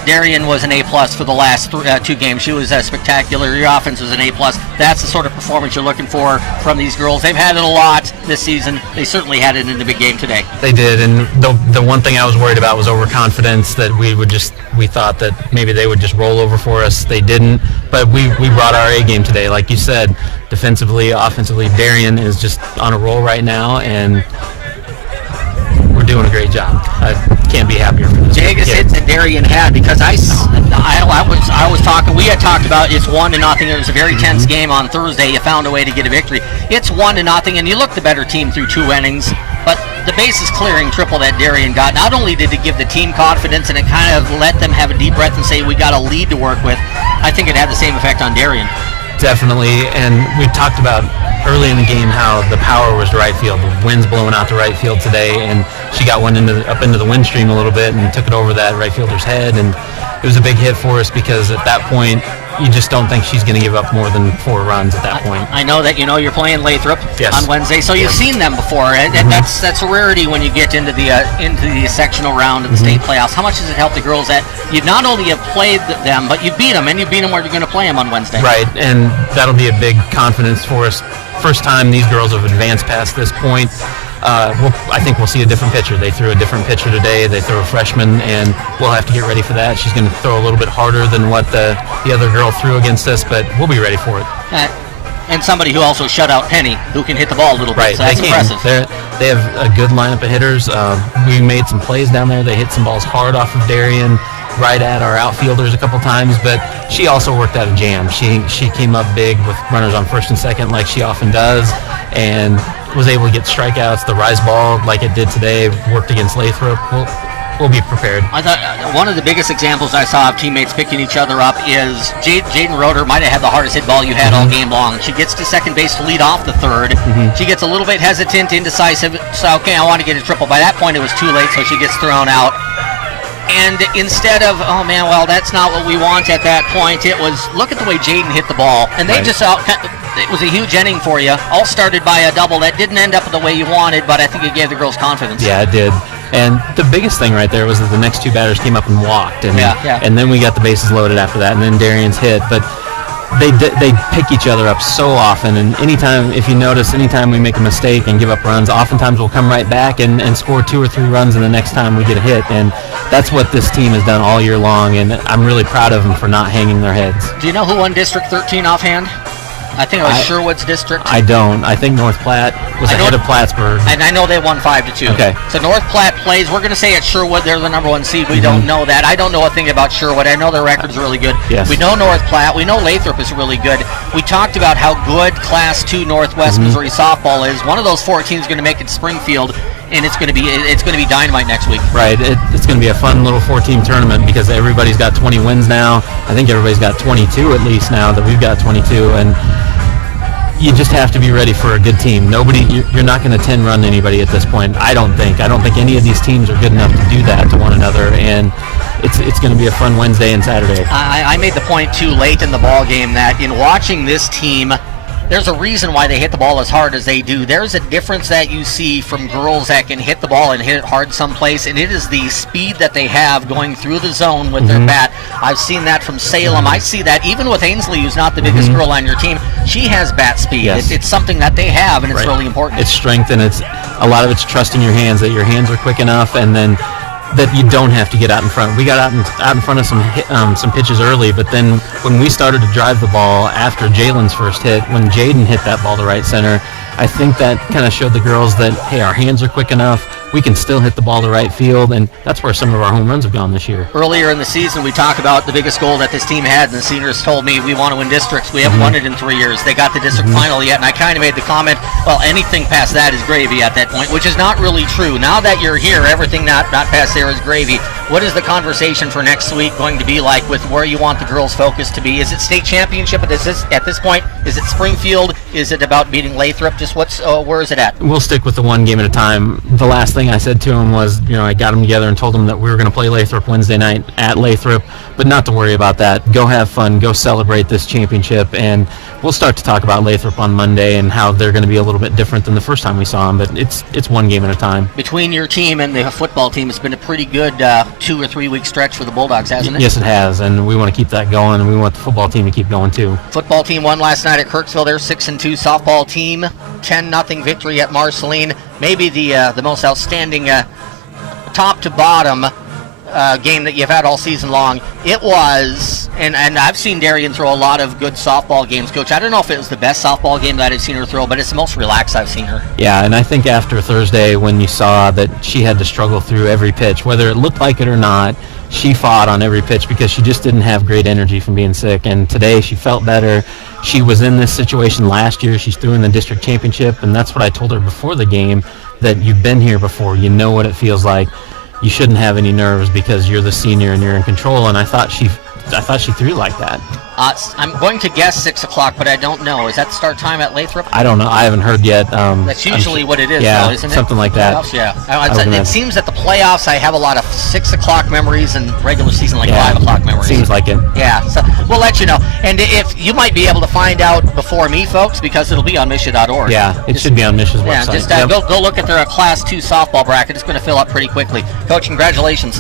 Darian was an A+ for the last 2 games. She was spectacular. Your offense was an A+. That's the sort of performance you're looking for from these girls. They've had it a lot this season. They certainly had it in the big game today. They did, and the one thing I was worried about was overconfidence, that we thought that maybe they would just roll over for us. They didn't, but we brought our A game today. Like you said, defensively, offensively, Darian is just on a roll right now, and we're doing a great job. I can't be happier for this. Biggest hits that Darian had, because I was talking. We had talked about it's 1-0. It was a very tense game on Thursday. You found a way to get a victory. It's 1-0, and you looked the better team through 2 innings. But the bases clearing triple that Darian got, not only did it give the team confidence and it kind of let them have a deep breath and say we got a lead to work with, I think it had the same effect on Darian. Definitely, and we talked about early in the game how the power was to right field. The wind's blowing out to right field today, and she got one up into the wind stream a little bit and took it over that right fielder's head, and it was a big hit for us because at that point you just don't think she's going to give up more than 4 runs at that point. I know that you're playing Lathrop on Wednesday, so you've seen them before, and that's a rarity when you get into the sectional round of the state playoffs. How much does it help the girls that you not only have played them, but you beat them, and you beat them where you're going to play them on Wednesday? Right, and that'll be a big confidence for us. First time these girls have advanced past this point. I think we'll see a different pitcher. They threw a different pitcher today. They threw a freshman, and we'll have to get ready for that. She's going to throw a little bit harder than what the other girl threw against us, but we'll be ready for it. And somebody who also shut out Penny, who can hit the ball a little bit, so that's impressive. They have a good lineup of hitters. We made some plays down there. They hit some balls hard off of Darian, right at our outfielders a couple times, but she also worked out a jam. She came up big with runners on first and second like she often does, and was able to get strikeouts. The rise ball, like it did today, worked against Lathrop. We'll be prepared. I thought one of the biggest examples I saw of teammates picking each other up is Jaden Roeder might have had the hardest hit ball you had all game long. She gets to second base to lead off the third. She gets a little bit hesitant, indecisive, so okay, I want to get a triple. By that point it was too late, so she gets thrown out. And instead of, oh man, well, that's not what we want at that point, it was, look at the way Jaden hit the ball. And they just it was a huge inning for you. All started by a double that didn't end up the way you wanted, but I think it gave the girls confidence. Yeah, it did. And the biggest thing right there was that the next 2 batters came up and walked. And, and then we got the bases loaded after that, and then Darian's hit. But they pick each other up so often, and if you notice, anytime we make a mistake and give up runs, oftentimes we'll come right back and score 2 or 3 runs in the next time we get a hit, and that's what this team has done all year long, and I'm really proud of them for not hanging their heads. Do you know who won District 13 offhand? I think it was Sherwood's district. I don't. I think North Platte was ahead of Plattsburgh. And I know they won 5-2. Okay. So North Platte plays. We're going to say at Sherwood they're the number 1 seed. We don't know that. I don't know a thing about Sherwood. I know their record's really good. Yes. We know North Platte. We know Lathrop is really good. We talked about how good Class 2 Northwest Missouri softball is. One of those 4 teams is going to make it to Springfield, and it's going to be dynamite next week. Right. It's going to be a fun little 4-team tournament because everybody's got 20 wins now. I think everybody's got 22 at least now that we've got 22, and you just have to be ready for a good team. You're not going to 10-run anybody at this point. I don't think any of these teams are good enough to do that to one another. And it's going to be a fun Wednesday and Saturday. I made the point too late in the ball game that in watching this team, there's a reason why they hit the ball as hard as they do. There's a difference that you see from girls that can hit the ball and hit it hard someplace, and it is the speed that they have going through the zone with their bat. I've seen that from Salem. I see that even with Ainsley, who's not the biggest girl on your team. She has bat speed. Yes. It's something that they have, and it's really important. It's strength, and it's a lot of it's trusting your hands, that your hands are quick enough, and then that you don't have to get out in front. We got out in front of some pitches early, but then when we started to drive the ball after Jalen's first hit, when Jaden hit that ball to right center, I think that kind of showed the girls that, hey, our hands are quick enough. We can still hit the ball to right field, and that's where some of our home runs have gone this year. Earlier in the season, we talked about the biggest goal that this team had, and the seniors told me we want to win districts. We haven't won it in 3 years. They got the district final yet, and I kind of made the comment, well, anything past that is gravy at that point, which is not really true. Now that you're here, everything not past there is gravy. What is the conversation for next week going to be like with where you want the girls' focus to be? Is it state championship at this point? Is it Springfield? Is it about beating Lathrop? Just where is it at? We'll stick with the one game at a time. The last thing I said to him was, I got them together and told them that we were going to play Lathrop Wednesday night at Lathrop, but not to worry about that. Go have fun. Go celebrate this championship, and we'll start to talk about Lathrop on Monday and how they're going to be a little bit different than the first time we saw them, but it's one game at a time. Between your team and the football team, it's been a pretty good 2 or 3 week stretch for the Bulldogs, hasn't it? Yes, it has, and we want to keep that going, and we want the football team to keep going too. Football team won last night at Kirksville. They're 6-2. Softball team 10-0 victory at Marceline. Maybe the most outstanding top to bottom game that you've had all season long. It was, and I've seen Darian throw a lot of good softball games, Coach. I don't know if it was the best softball game that I've seen her throw, but it's the most relaxed I've seen her. Yeah, and I think after Thursday, when you saw that she had to struggle through every pitch, whether it looked like it or not, she fought on every pitch because she just didn't have great energy from being sick. And today she felt better. She was in this situation last year. She's through in the district championship, and that's what I told her before the game, that you've been here before. You know what it feels like. You shouldn't have any nerves because you're the senior and you're in control. And I thought she threw like that. I'm going to guess 6 o'clock, but I don't know. Is that the start time at Lathrop? I don't know. I haven't heard yet. That's usually what it is, yeah, though, isn't it? Something like that. Playoffs, yeah. It seems that the playoffs, I have a lot of 6 o'clock memories and regular season 5 o'clock memories. Seems like it. Yeah, so we'll let you know. And if you might be able to find out before me, folks, because it'll be on Misha.org. Yeah, it should be on Misha's website. Yeah, just go look at their Class 2 softball bracket. It's going to fill up pretty quickly. Coach, congratulations.